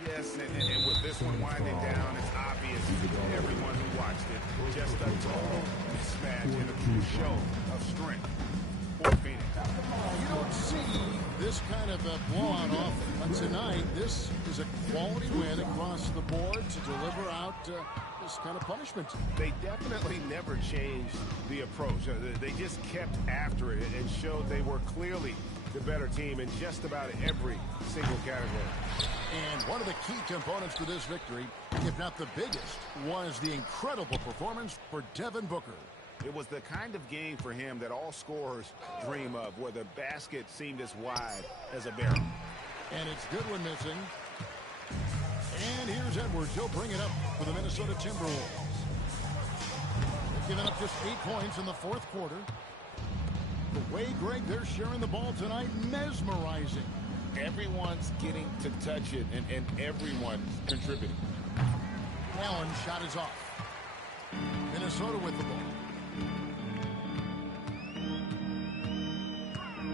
Yes, and with this one winding down, it's obvious to everyone who watched it. Just a total mismatch and a true show of strength for Phoenix. You don't see this kind of a blowout often, but tonight this is a quality win across the board to deliver out this kind of punishment. They definitely never changed the approach. They just kept after it and showed they were clearly the better team in just about every single category. And one of the key components to this victory, if not the biggest, was the incredible performance for Devin Booker. It was the kind of game for him that all scorers dream of, where the basket seemed as wide as a barrel. And it's Goodwin missing. And here's Edwards. He'll bring it up for the Minnesota Timberwolves. They've given up just 8 points in the fourth quarter. The way, Greg, they're sharing the ball tonight, mesmerizing. Everyone's getting to touch it, and everyone's contributing. Allen shot is off. Minnesota with the ball.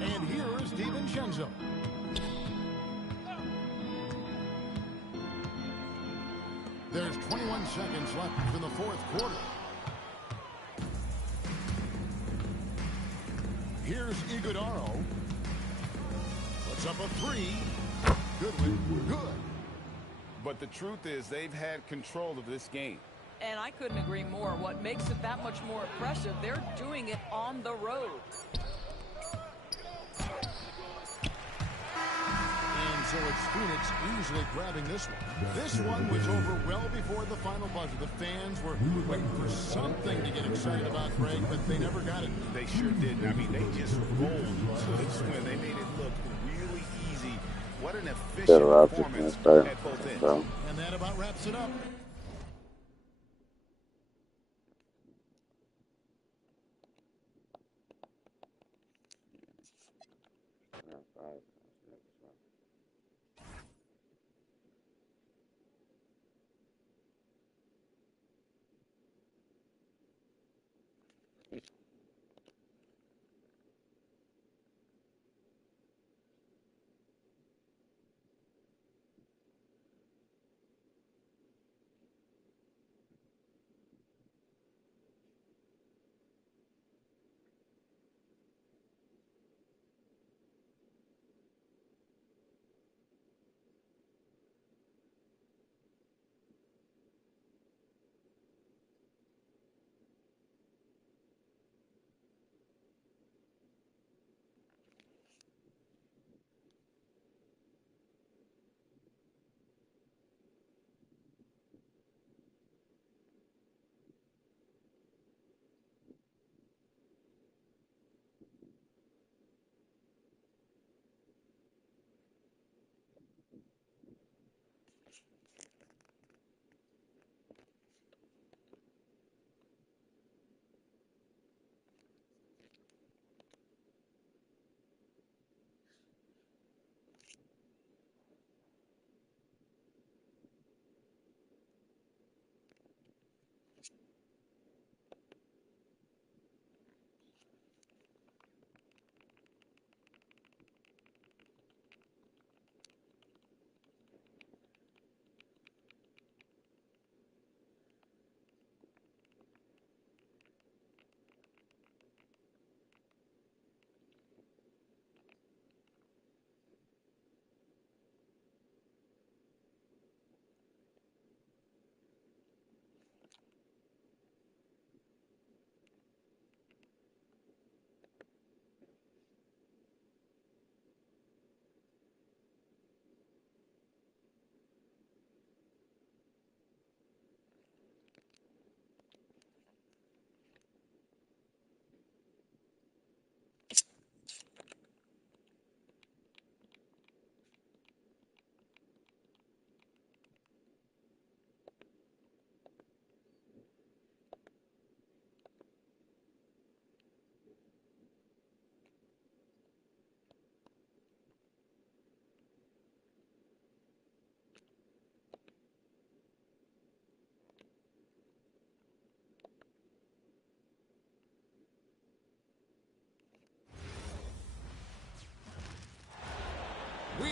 And here is DiVincenzo. There's 21 seconds left in the fourth quarter. Here's Iguodala. Puts up a 3. Goodwin, good. But the truth is, they've had control of this game. And I couldn't agree more. What makes it that much more impressive, they're doing it on the road. And so it's Phoenix easily grabbing this one. This one was over well before the final buzzer. The fans were waiting for something to get excited about, Greg, but they never got it. They sure didn't. I mean, they just rolled to this win. They made it look really easy. What an efficient performance at both ends. And that about wraps it up.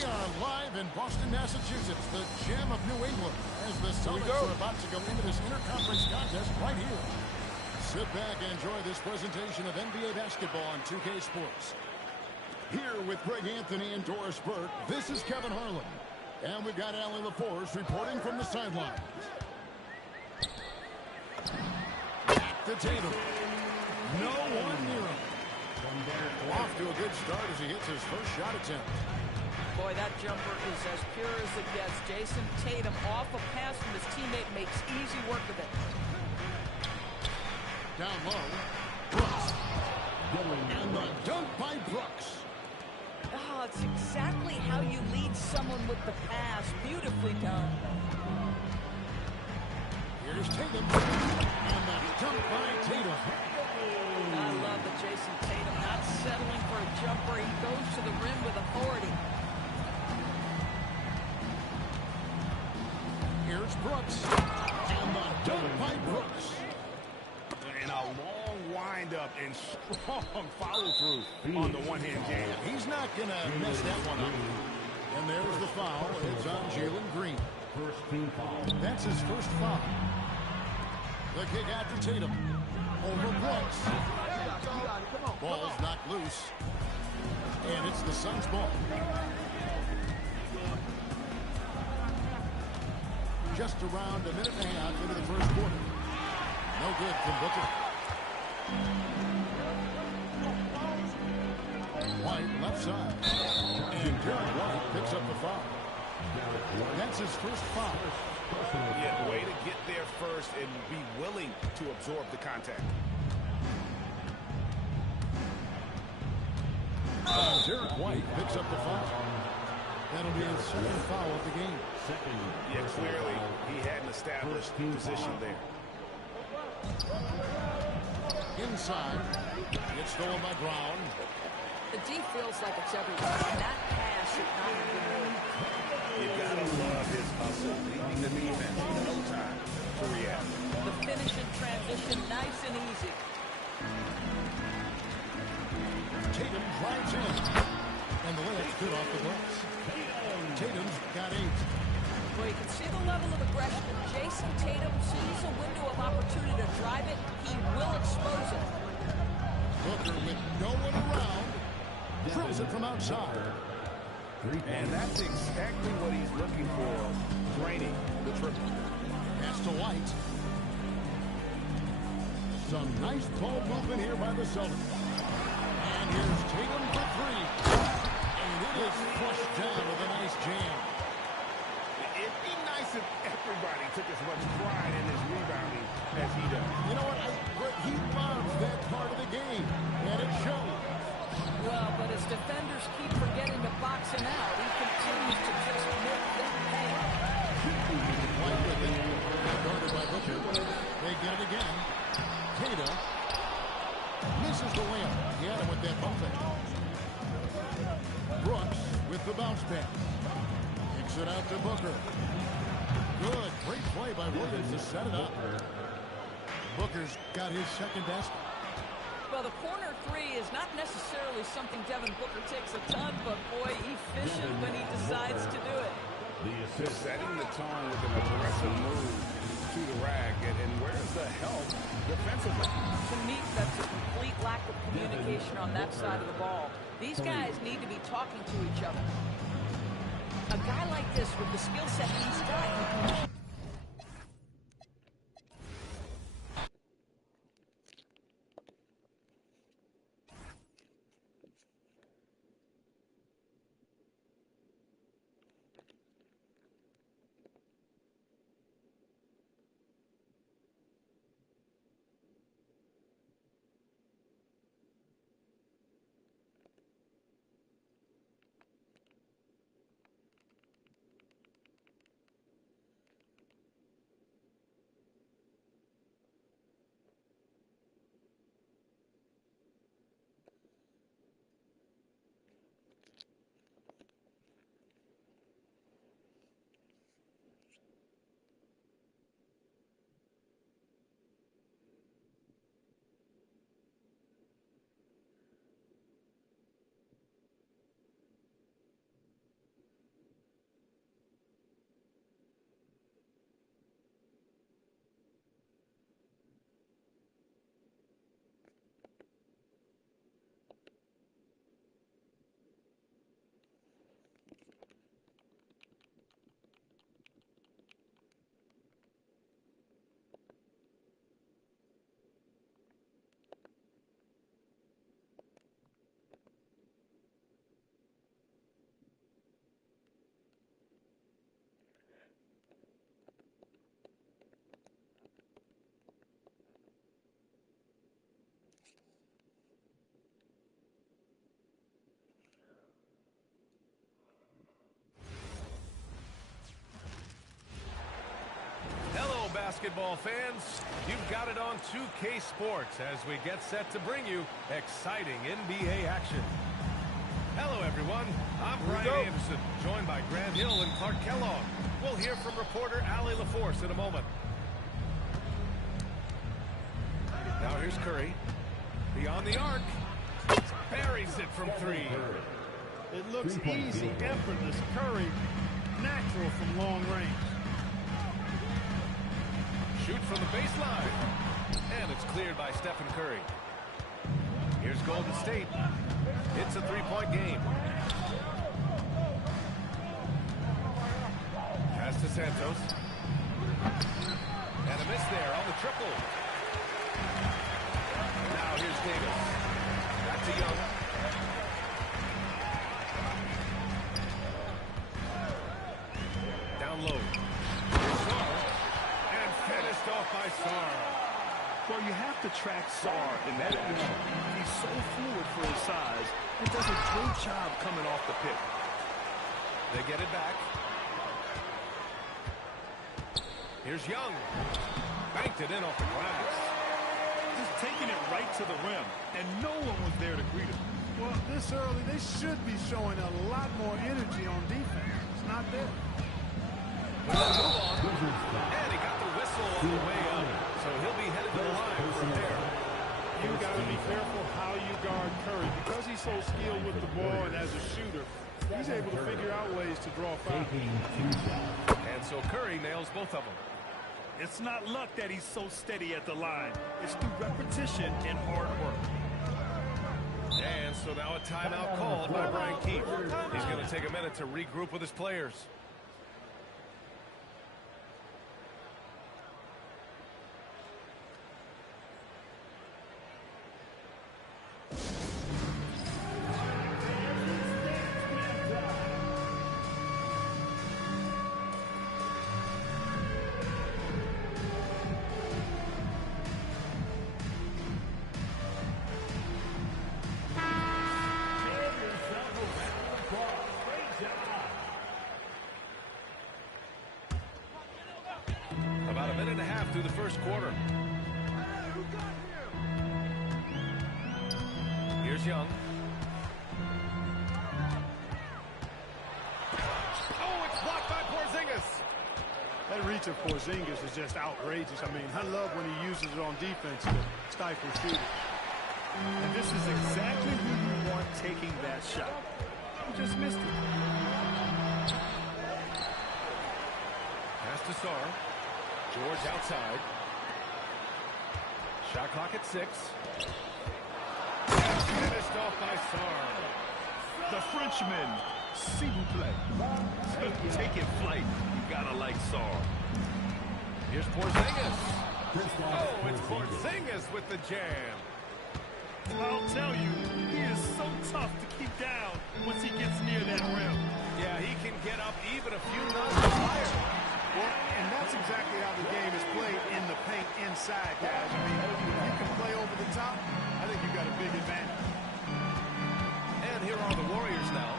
We are live in Boston, Massachusetts, the gem of New England, as the Celtics are about to go into this interconference contest right here. Sit back and enjoy this presentation of NBA basketball on 2K Sports. Here with Greg Anthony and Doris Burke, this is Kevin Harlan. And we've got Allie LaForce reporting from the sidelines. Back to Tatum. No one near him. Off to a good start as he hits his first shot attempt. Boy, that jumper is as pure as it gets. Jason Tatum off a pass from his teammate makes easy work of it. Down low. Brooks. And the dunk by Brooks. Oh, it's exactly how you lead someone with the pass. Beautifully done. Here's Tatum. And the dunk by Tatum. I love that Jason Tatum not settling for a jumper. He goes to the rim with authority. Here's Brooks. And the dunk by Brooks. And a long wind-up and strong follow-through on the one-hand jam. He's not going to mess that one up. And there's the foul. It's on Jalen Green. First team foul. That's his first foul. The kick out to Tatum. Over Brooks. Ball's knocked loose. And it's the Suns' ball. Just around a minute and a half into the first quarter. No good from Booker. White left side. And Derek White picks up the foul. That's his first foul. Yeah, way to get there first and be willing to absorb the contact. Derek White picks up the foul. That'll be his second foul of the game. Yeah, clearly he had an established position there. Inside. It's stolen by Brown. The D feels like it's everywhere. That pass should not have been made. You gotta love his hustle, leaving the defense with no time to react. The finish in transition, nice and easy. Tatum drives in. And the layup's good off the glass. Tatum's got 8. Well, you can see the level of aggression. Jason Tatum sees a window of opportunity to drive it. He will expose it. Booker with no one around. Drills it from outside. And that's exactly what he's looking for, draining the triple. Pass to White. Some nice ball movement here by the Celtics. And here's Tatum for 3. And it is flushed down with a nice jam. It'd be nice if everybody took as much pride in his rebounding as he does. You know what? He loves that part of the game. And it shows. Well, but as defenders keep forgetting to box him out, he continues to just make them pay. White with it. Guarded by Booker. They get it again. Tatum misses the layup. He had him with that bump fake. Brooks with the bounce pass. Kicks it out to Booker. Good. Great play by Williams to set it up. Booker's got his second basket. Well, the corner 3 is not necessarily something Devin Booker takes a ton, but boy, efficient when he decides to do it. They're setting the tone with an aggressive move to the rack, and where's the help defensively? To me, that's a complete lack of communication on that side of the ball. These guys need to be talking to each other. A guy like this with the skill set he's got, basketball fans. You've got it on 2K Sports as we get set to bring you exciting NBA action. Hello, everyone. I'm Brian Anderson, joined by Grant Hill and Clark Kellogg. We'll hear from reporter Allie LaForce in a moment. Now here's Curry. Beyond the arc. Buries it from three. It looks easy, effortless. Curry, natural from long range. Shoots from the baseline. And it's cleared by Stephen Curry. Here's Golden State. It's a three-point game. Pass to Santos. And a miss there on the triple. Now here's Davis. Back to Young. Down low. Here's Sarr. And finished off by Sarr. Well, you have to track Sarr in that action. He's so fluid for his size and does a great job coming off the pick. They get it back. Here's Young. Banked it in off the glass. Just taking it right to the rim, and no one was there to greet him. Well, this early, they should be showing a lot more energy on defense. It's not there. And he got the whistle on the way up, so he'll be headed to the line from there. You got to be careful how you guard Curry. Because he's so skilled with the ball and as a shooter, he's able to figure out ways to draw fouls. And so Curry nails both of them. It's not luck that he's so steady at the line. It's through repetition and hard work. And so now a timeout called by Brian Keefe. He's going to take a minute to regroup with his players. About a minute and a half through the first quarter. Here's Young. Oh, it's blocked by Porzingis. That reach of Porzingis is just outrageous. I mean, I love when he uses it on defense to stifle shooters. And this is exactly who you want taking that shot. He just missed it. Pass to Sarr. George outside. Shot clock at 6. And finished off by Sarr. The Frenchman, s'il vous plaît. Taking flight. You gotta like Sarr. Here's Porzingis. Oh, it's Porzingis with the jam. I'll tell you, he is so tough to keep down once he gets near that rim. Yeah, he can get up even a few notches higher. Well, and that's exactly how the game is played in the paint inside, guys. I mean, if you can play over the top, I think you got a big advantage. And here are the Warriors now,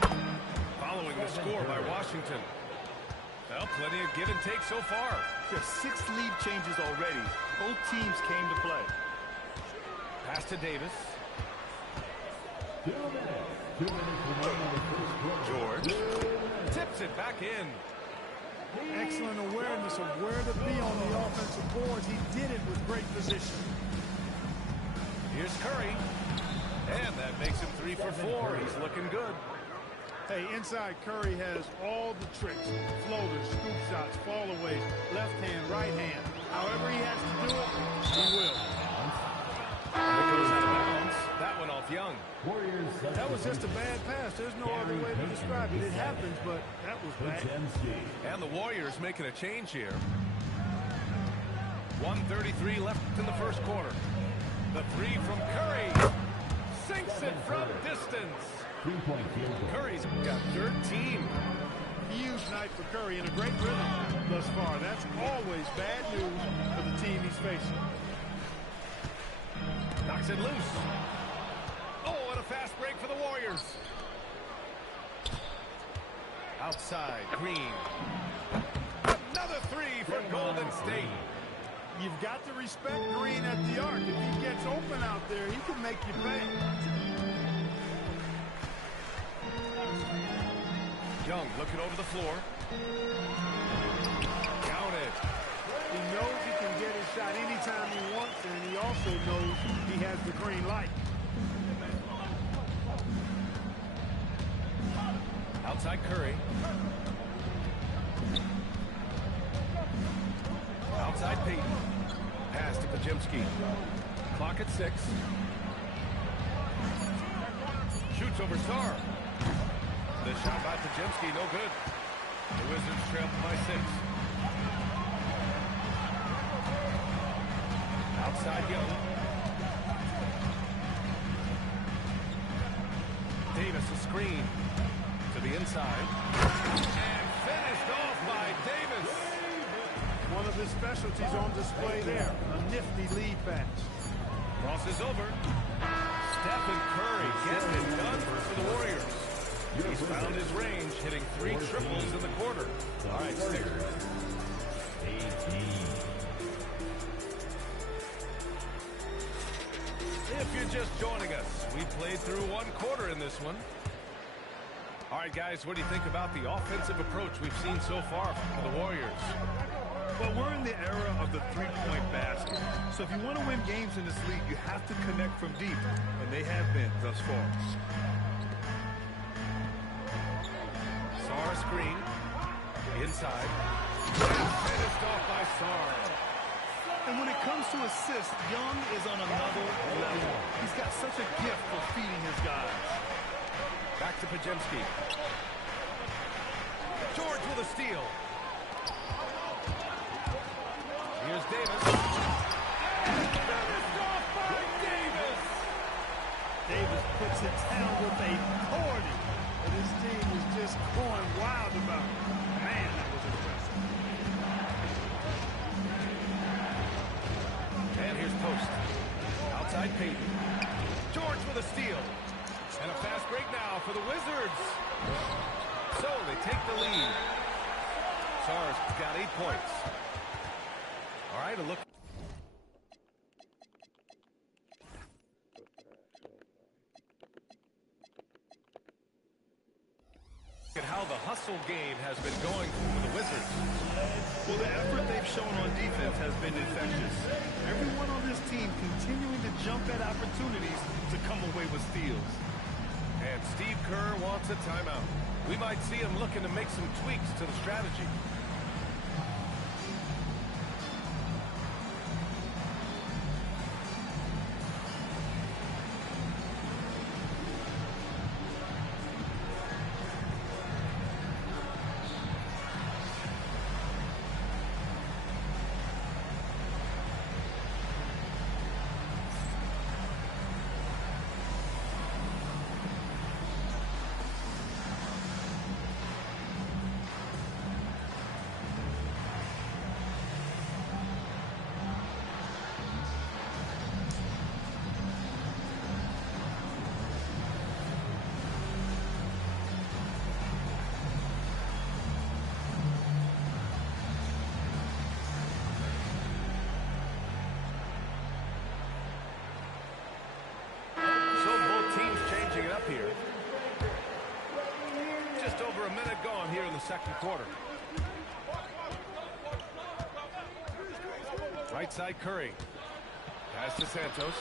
following the score by Washington. Well, plenty of give and take so far. There's 6 lead changes already. Both teams came to play. Pass to Davis. George tips it back in. Excellent awareness of where to be on the offensive boards. He did it with great position. Here's Curry. And that makes him 3 for 4. He's looking good. Hey, inside Curry has all the tricks. Floaters, scoop shots, fallaways, left hand, right hand. However he has to do it, he will. It goes out of bounds. That one off Young. That was just a bad pass. There's no other way to describe it. It happens, but that was bad. And the Warriors making a change here. 1:33 left in the first quarter. The 3 from Curry. Sinks it from distance. Curry's got 13. Huge night for Curry and a great rhythm thus far. That's always bad news for the team he's facing. Knocks it loose. Oh, and a fast break for the Warriors. Outside, Green. Another 3 for Golden State. You've got to respect Green at the arc. If he gets open out there, he can make you pay. Young looking over the floor. Counted. He knows he can get his shot anytime he wants, and he also knows he has the green light. Outside Curry. Outside Peyton. Pass to Pajemski. Clock at 6. Shoots over Sar. The shot by Pajemski, no good. The Wizards trail by 6. Outside Young. Davis a screen to the inside. And finished off by Davis. One of his specialties on display there. A nifty lead pass. Crosses over. Stephen Curry getting it done for the Warriors. He's found his range, hitting 3 triples in the quarter. All right, Sticker. If you're just joining us, we played through 1 quarter in this one. All right, guys, what do you think about the offensive approach we've seen so far for the Warriors? Well, we're in the era of the three-point basket. So if you want to win games in this league, you have to connect from deep, and they have been thus far. Sar screen. Inside. And finished off by Sar. And when it comes to assists, Young is on another level. He's got such a gift for feeding his guys. Back to Pajemski. George with a steal. Here's Davis. And finished off by Davis. Davis puts it down with a authority that his team is just going wild about. Man, that was impressive. And here's Post. Outside Peyton. George with a steal. And a fast break now for the Wizards. So they take the lead. Sar's got 8 points. All right, a look at how the hustle game has been going for the Wizards. Well, the effort they've shown on defense has been infectious. Everyone on this team continuing to jump at opportunities to come away with steals. And Steve Kerr wants a timeout. We might see him looking to make some tweaks to the strategy. Here. Just over a minute gone here in the second quarter. Right side Curry. Pass to Santos.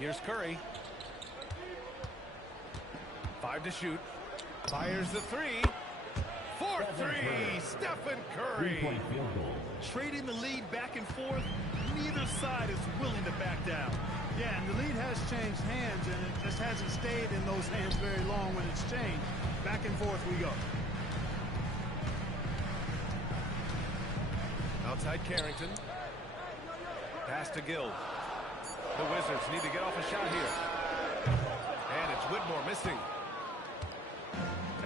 Here's Curry. 5 to shoot. Fires the 3. 4-3. Stephen Curry. Trading the lead back and forth. Neither side is willing to back down. Yeah, and the lead has changed hands, and it just hasn't stayed in those hands very long when it's changed. Back and forth we go. Outside Carrington. Pass to Gill. The Wizards need to get off a shot here. And it's Whitmore missing.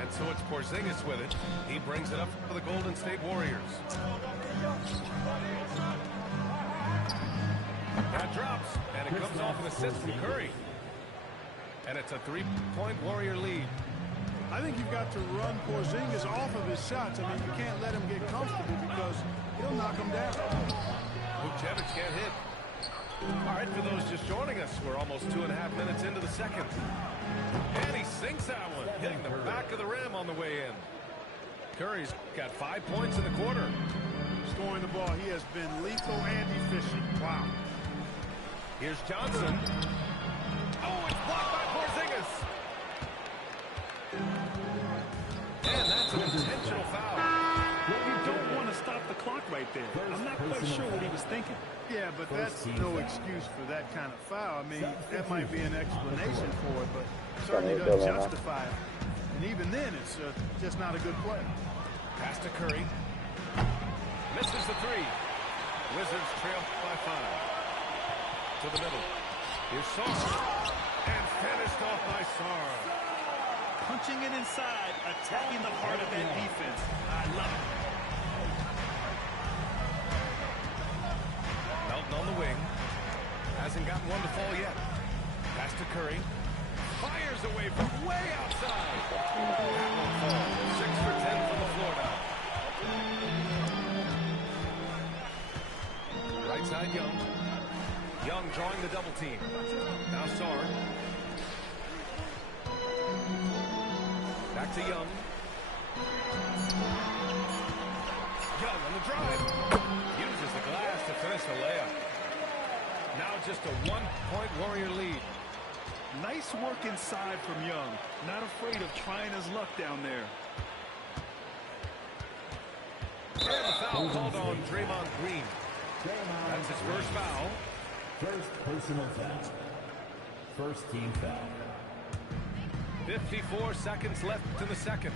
And so it's Porzingis with it. He brings it up for the Golden State Warriors. That drops, and it comes off an assist from Curry. And it's a 3-point Warrior lead. I think you've got to run Porzingis off of his shots. I mean, you can't let him get comfortable because half. Vucevic can't hit. All right, for those just joining us, we're almost 2.5 minutes into the second. And he sinks that one, hitting the back of the rim on the way in. Curry's got 5 points in the quarter. Scoring the ball, he has been lethal and efficient. Wow. Here's Johnson. Oh, it's blocked by Porzingis. And that's an intentional foul. Well, you don't want to stop the clock right there. I'm not quite sure what he was thinking. Yeah, but that's no excuse for that kind of foul. I mean, that might be an explanation for it, but certainly doesn't justify it. And even then, it's just not a good play. Pass to Curry. Misses the three. Wizards trail by 5. To the middle. Here's Sarr. And finished off by Sarr. Punching it inside, attacking the heart of that defense. I love it. Melton on the wing. Hasn't gotten one to fall yet. Pass to Curry. Fires away from way outside. That won't fall. 6 for 10 from the floor now. Right side, Young. Young drawing the double team. Now Sarr. Back to Young. Young on the drive. Uses the glass to finish the layup. Now just a 1-point Warrior lead. Nice work inside from Young. Not afraid of trying his luck down there. And the foul called on Draymond Green. That's his first foul. First personal foul. First team foul. 54 seconds left in the second.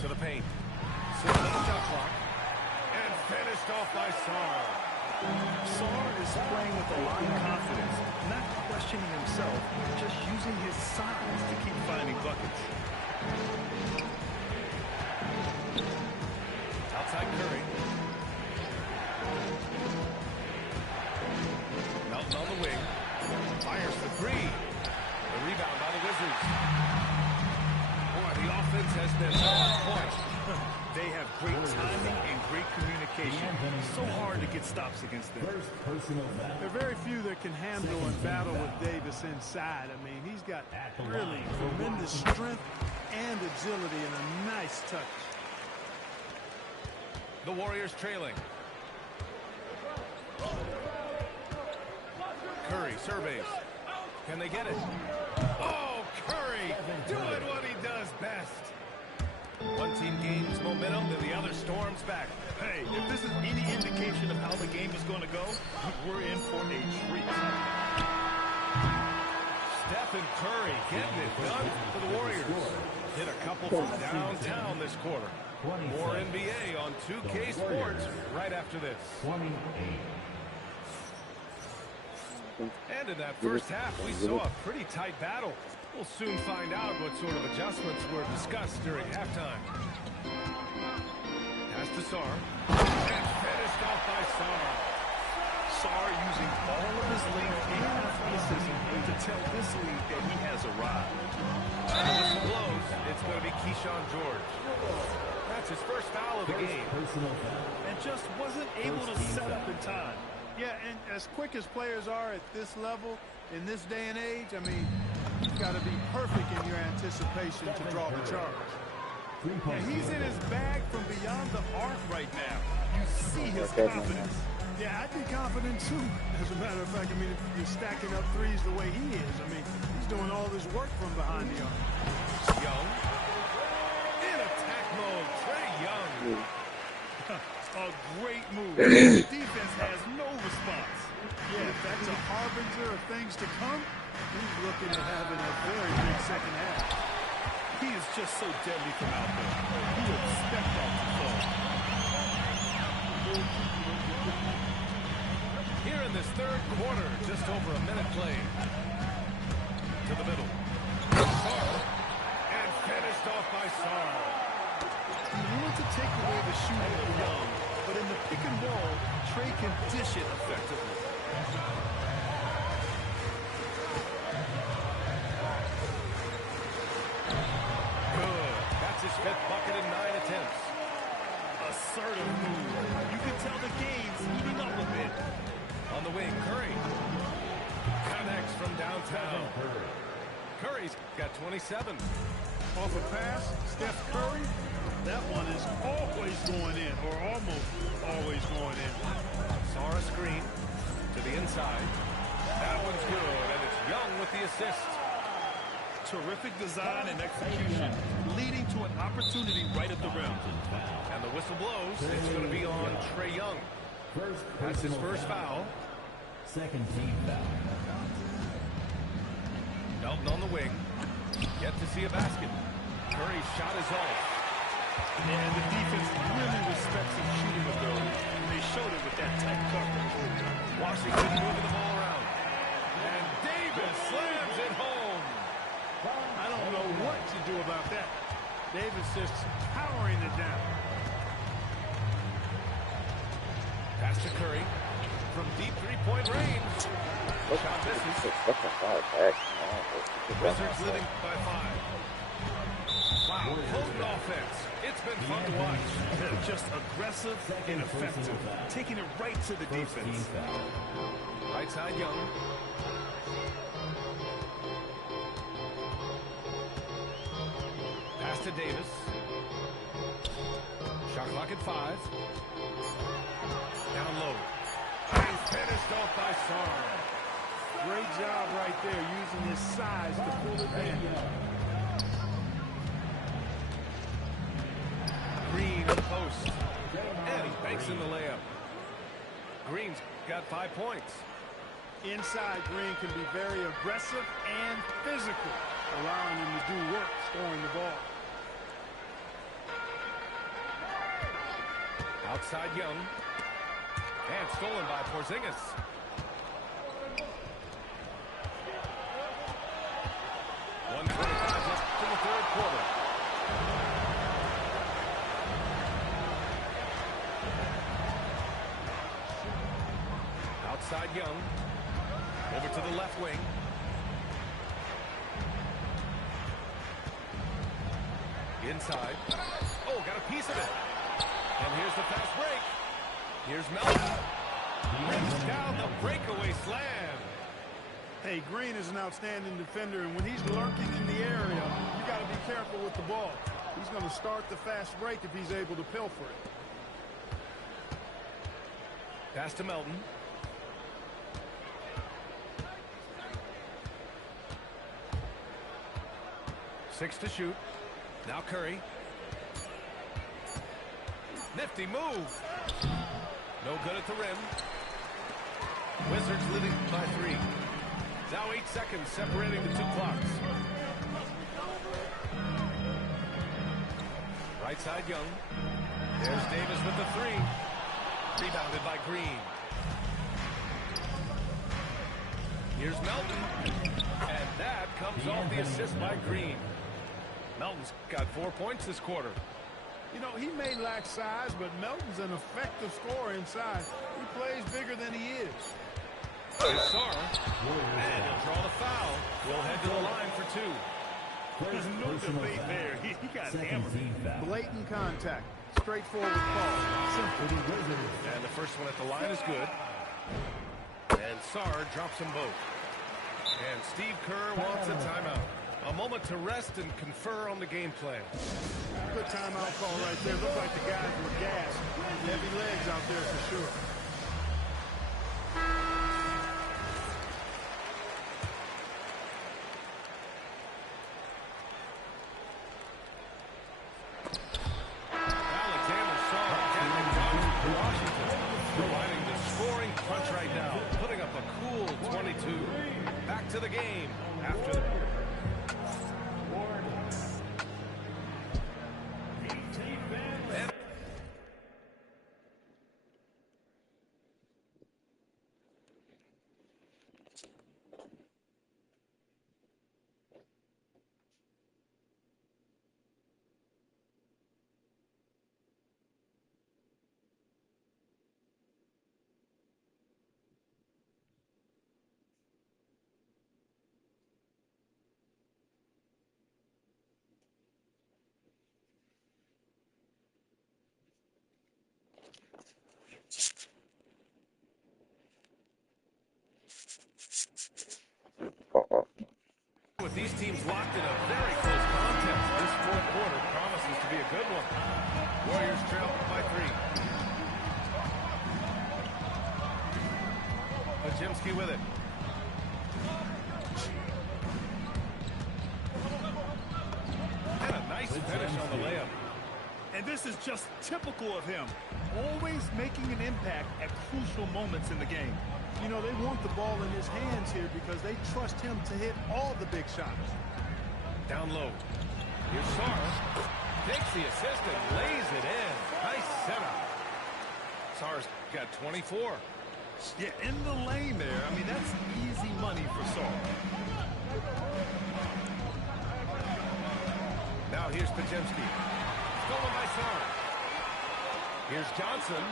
To the paint. Sits on the shot clock. And finished off by Sarr. Sarr is playing with a lot of confidence, not questioning himself, just using his size to keep finding buckets. Outside Curry. Melton on the wing. Fires the three. The rebound by the Wizards. Boy, the offense has been on point. They have great timing and great communication. So hard to get stops against them. First personal foul. There are very few that can handle and battle with Davis inside. I mean, he's got really tremendous strength and agility and a nice touch. The Warriors trailing. Curry surveys. Can they get it? Oh, Curry doing what he does best. One team gains momentum, then the other storms back. Hey, if this is any indication of how the game is going to go, we're in for a treat. Stephen Curry getting it done for the Warriors. Hit a couple from downtown this quarter. More NBA on 2K Sports right after this. 28. And in that first half, we saw a pretty tight battle. We'll soon find out what sort of adjustments were discussed during halftime. Pass to Sarr. And finished off by Sarr. Sarr using all of his length and athleticism to tell this league that he has arrived. And the whistle blows. It's going to be Keyshawn George. That's his first foul of the game. And just wasn't able to set up in time. Yeah, and as quick as players are at this level, in this day and age, I mean, you've got to be perfect in your anticipation to draw the charge. Yeah, he's in his bag from beyond the arc right now. You see his confidence. Yeah, I'd be confident too. As a matter of fact, I mean, if you're stacking up threes the way he is, I mean, he's doing all this work from behind the arc. Young. In attack mode, Trae Young. A great move. The defense has no response. Yeah, if that's a harbinger of things to come, he's looking at having a very big second half. He is just so deadly from out there. You would expect that to fall. Here in this third quarter, just over a minute played. To the middle. Sarr. And finished off by Sarr. He wanted to take away the shooting of Young, but in the pick and roll, Trae can dish it effectively. Good. That's his fifth bucket in 9 attempts. assertive move. You can tell the game's heating up a bit. On the wing, Curry. Connects from downtown. Curry's got 27. Off a pass, Steph Curry. That one is always going in, or almost always going in. Saw a screen to the inside. That one's good, and it's Young with the assist. Terrific design and execution, leading to an opportunity right at the rim. And the whistle blows. It's going to be on Trae Young. That's his first foul. Second team foul. Melton on the wing. Yet to see a basket. Curry's shot is off. And the defense really respects his shooting ability. And they showed it with that tight coverage. Washington moving the ball around. And Davis slams it home. I don't know what to do about that. Davis just powering it down. Pass to Curry. From deep three-point range. Shot misses. Wizards leading by 5. Wow, potent offense. It's been fun to watch. Just aggressive and effective. Taking it right to the defense. Right side Young. Pass to Davis. Shot clock at 5. Down low. And finished off by Sarr. Great job right there, using his size to pull advantage. Green in the post. And he banks in the layup. Green's got 5 points. Inside, Green can be very aggressive and physical, allowing him to do work scoring the ball. Outside Young. And stolen by Porzingis. .125 left in the third quarter. Outside Young. Over to the left wing. Inside. Oh, got a piece of it. And here's the fast break. Here's Melton. Brings down the breakaway slam. Hey, Green is an outstanding defender, and when he's lurking in the area, you got to be careful with the ball. He's going to start the fast break if he's able to pilfer it. Pass to Melton. Six to shoot. Now Curry. Nifty move. No good at the rim. Wizards leading by 3. Now 8 seconds separating the 2 clocks. Right side Young. There's Davis with the 3. Rebounded by Green. Here's Melton. And that comes off the assist by Green. Melton's got 4 points this quarter. You know, he may lack size, but Melton's an effective scorer inside. He plays bigger than he is. Here's Sarr. And he'll draw the foul. We'll head to the line for 2. There's no debate there. He got hammered. Blatant contact. Straightforward call. And the first one at the line is good. And Sarr drops them both. And Steve Kerr wants a timeout. A moment to rest and confer on the game plan. Good timeout call right there. Looked like the guys were gassed. Heavy legs out there for sure. Alexander Sarr getting down to Washington, providing the scoring punch right now, putting up a cool 22. Back to the game after the... Good one. Warriors trail by 3. Podziemski with it. And a nice finish on the layup. And this is just typical of him. Always making an impact at crucial moments in the game. You know, they want the ball in his hands here because they trust him to hit all the big shots. Down low. Here's Sars. Takes the assist and lays it in. Nice setup. Sars got 24. Yeah, in the lane there. I mean, that's easy money for Sars. Now here's Podziemski. Stolen by Sars. Here's Johnson.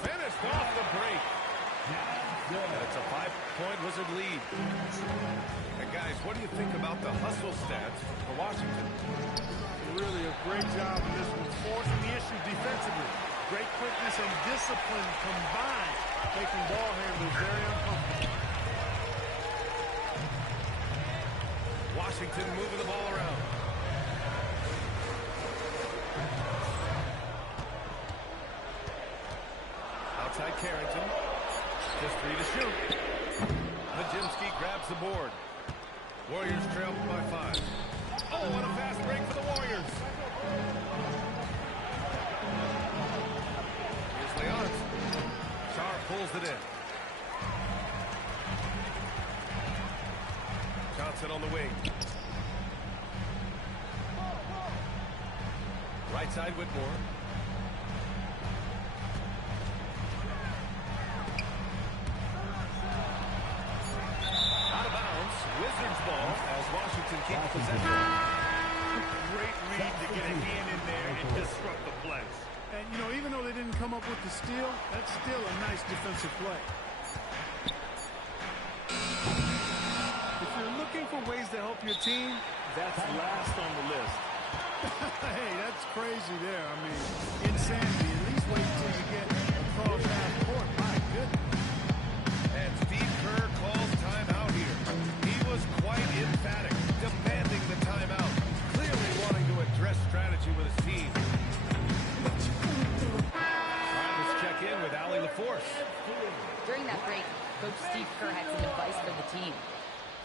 Finished off the break. And it's a 5-point Wizard lead. And guys, what do you think about the hustle stats for Washington? Really a great job in this one, forcing the issue defensively. Great quickness and discipline combined, making ball handlers very uncomfortable. Washington moving the ball around. Outside Carrington. Just 3 to shoot. Podziemski grabs the board. Warriors trail by 5. Oh, what a fast break for the Warriors. Here's Leon. Char pulls it in. Johnson on the wing. Right side Whitmore. Wizards ball as Washington keeps possession. Great read to get a hand in there and disrupt the play. And, you know, even though they didn't come up with the steal, that's still a nice defensive play. If you're looking for ways to help your team, that's last on the list. Hey, that's crazy there. I mean, insanity. At least wait until you get across half court. My goodness. And Steve Kerr calls timeout here. He was quite emphatic, demanding the timeout, clearly wanting to address strategy with his team. All right, let's check in with Allie LaForce. During that break, Coach Steve Kerr had some advice for the team.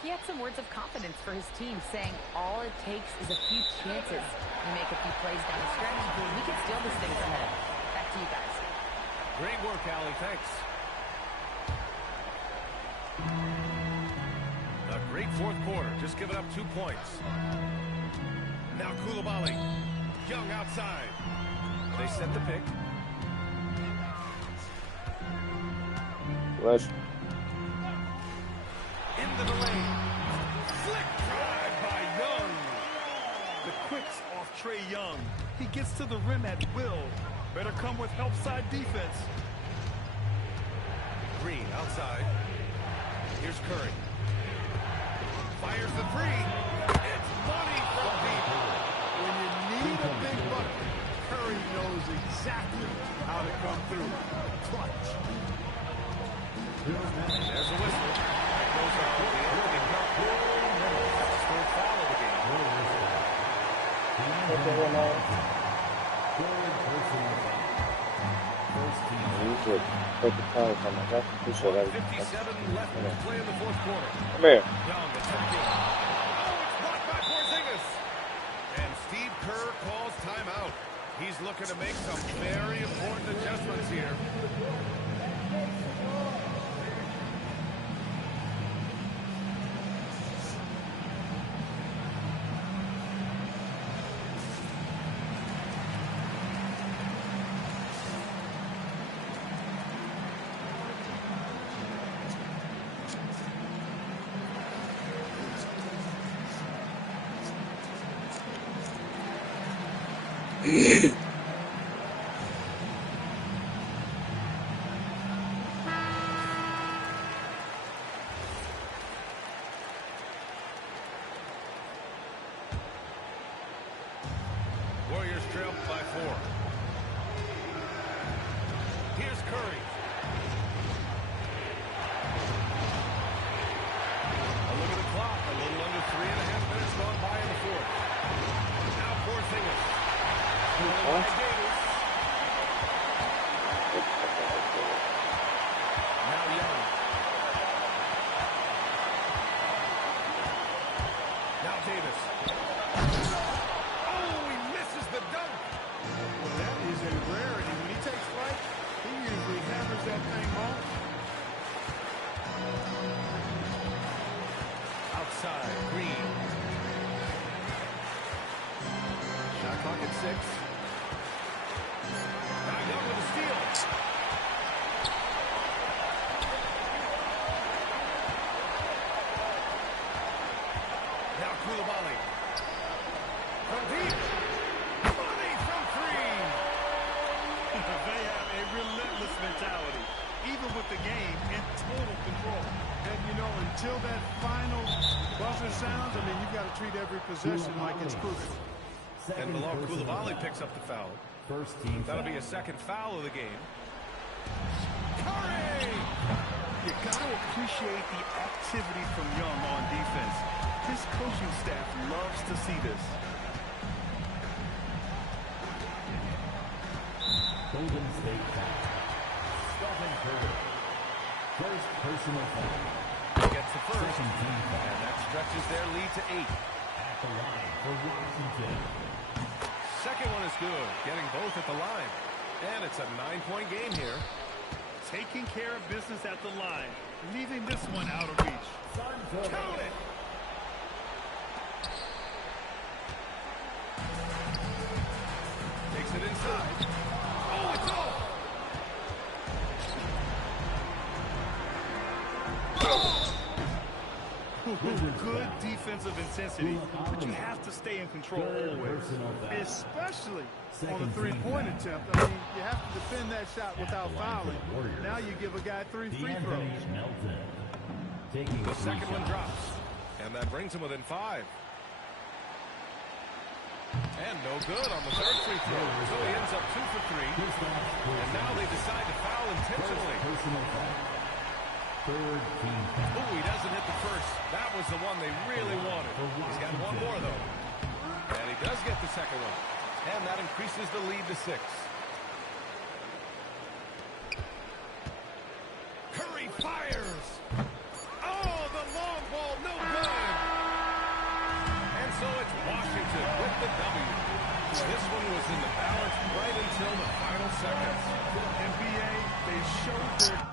He had some words of confidence for his team, saying all it takes is a few chances. We make a few plays down the stretch, we can steal this thing from him. Back to you guys. Great work, Allie. Thanks. A great fourth quarter, just giving up 2 points. Now Koulibaly. Young outside. They set the pick. Rush. Into the lane. Flick drive by Young. The quicks off Trae Young. He gets to the rim at will. Better come with help side defense. Green outside. Here's Curry. Fires the 3. It's money from deep. When you need a big bucket, Curry knows exactly how to come through. Clutch. There's a whistle. That goes out with the opening cup. That's their foul of the game. You should take the time from my back. You should have 57 left to play in the fourth quarter. Come here. Young attacking. Oh, it's blocked by Porzingis. And Steve Kerr calls timeout. He's looking to make some very important adjustments here. Warriors trail by 4. Here's Curry. A look at the clock. A little under 3.5 minutes gone by in the fourth. Now Porzingis. What? Now Young. Now Davis. Oh, he misses the dunk. Well, that is a rarity. When he takes flight, he usually hammers that thing home. Outside, Green. Shot clock at 6. Now Young with a steal. Now Koulibaly. From deep. Money from 3. They have a relentless mentality, even with the game in total control. And, you know, until that final buzzer sounds, I mean, you've got to treat every possession like it's crucial. And Bilal Koulibaly picks up the foul. First team That'll foul. be a second foul of the game. Curry! You got to appreciate the activity from Young on defense. His coaching staff loves to see this. Golden State foul. Stephen Curry. First personal foul. Gets the first. Second team foul. And that stretches their lead to 8. At the line for Washington. Second one is good. Getting both at the line. And it's a 9-point game here. Taking care of business at the line, leaving this one out of reach. Count it! Takes it inside. Oh, it's off! Good defensive intensity, but you have to stay in control always, especially on a three-point attempt. I mean, you have to defend that shot without fouling. Now you give a guy 3 free throws. The second one drops. And that brings him within 5. And no good on the third free throw. So he ends up 2 for 3. And now they decide to foul intentionally. Third team foul. Oh, he doesn't hit the first. That was the one they really wanted. He's got one more, though. And he does get the second one. And that increases the lead to 6. Curry fires. Oh, the long ball, no good. And so it's Washington with the W. This one was in the balance right until the final seconds. NBA, they showed their...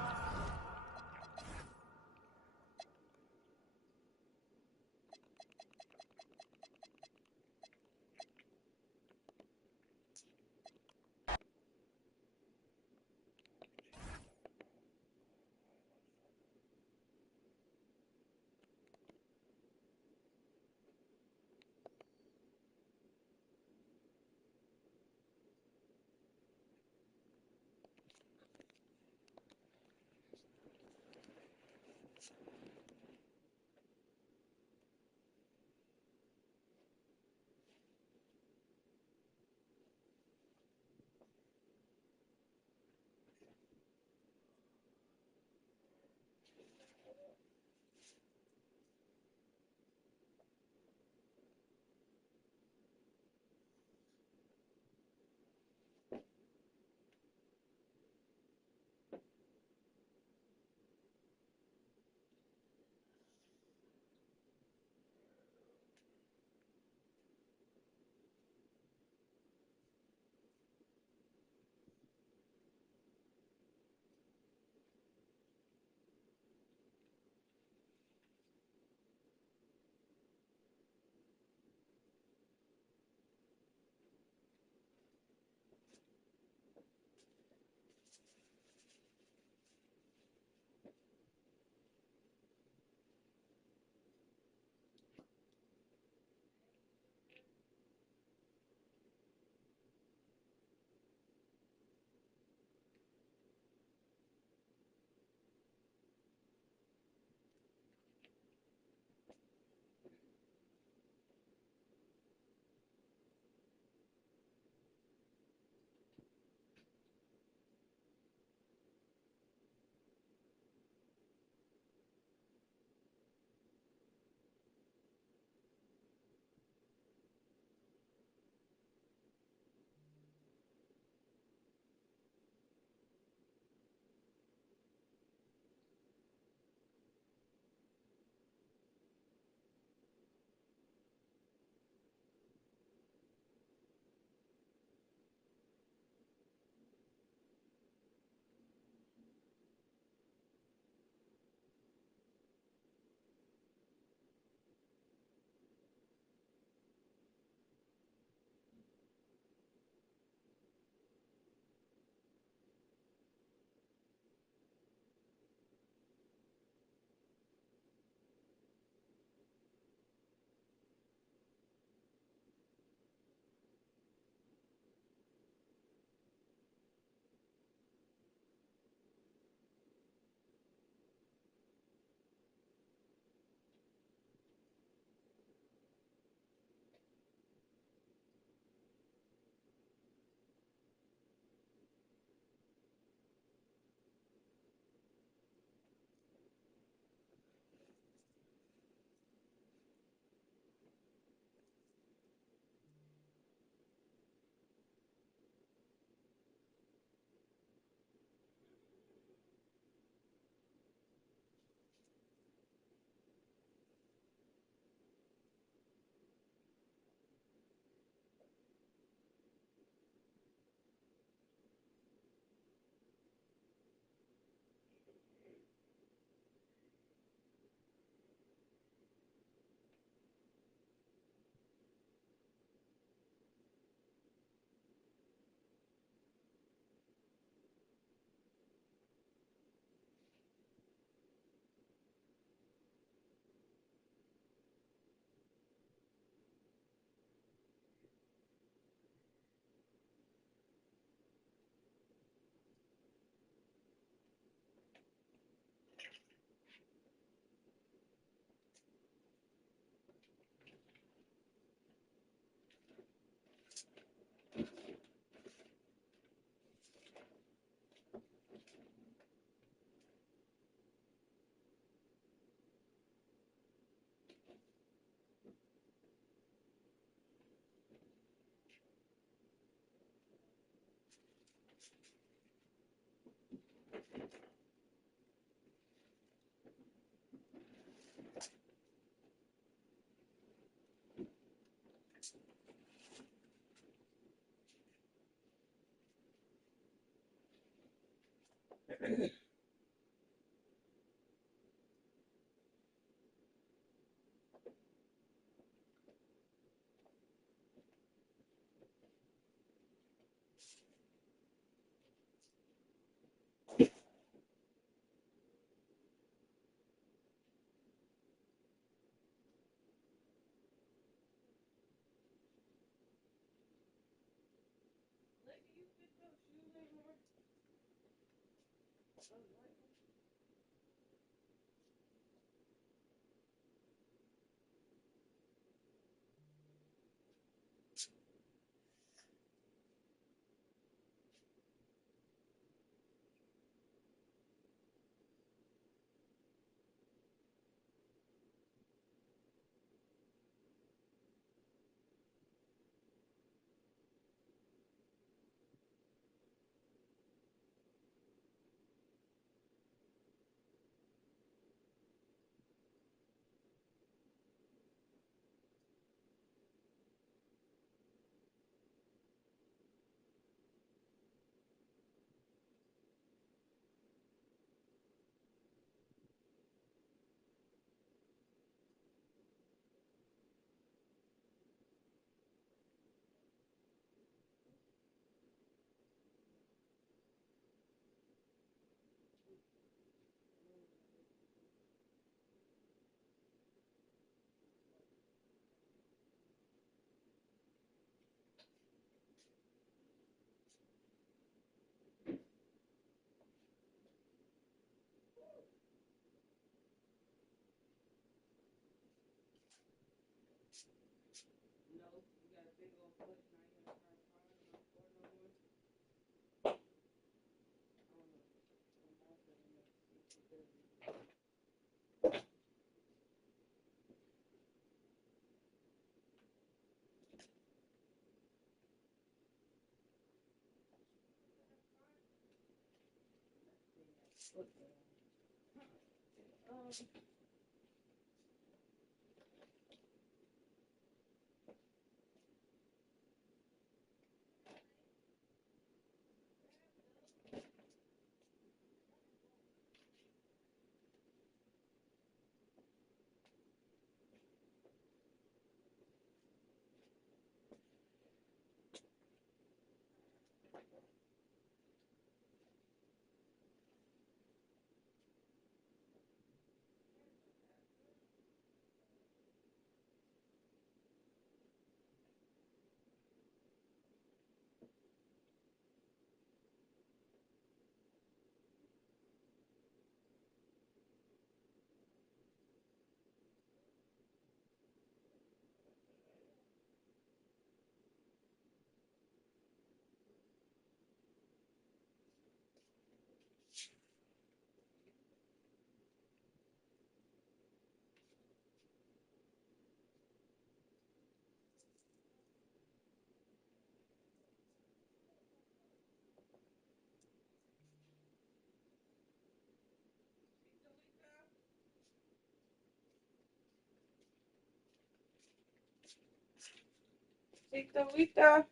Tita Wita.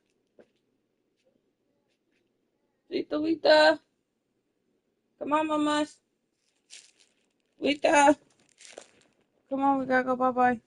Tita Wita. Come on, mamas. Wita. Come on, we gotta go bye-bye.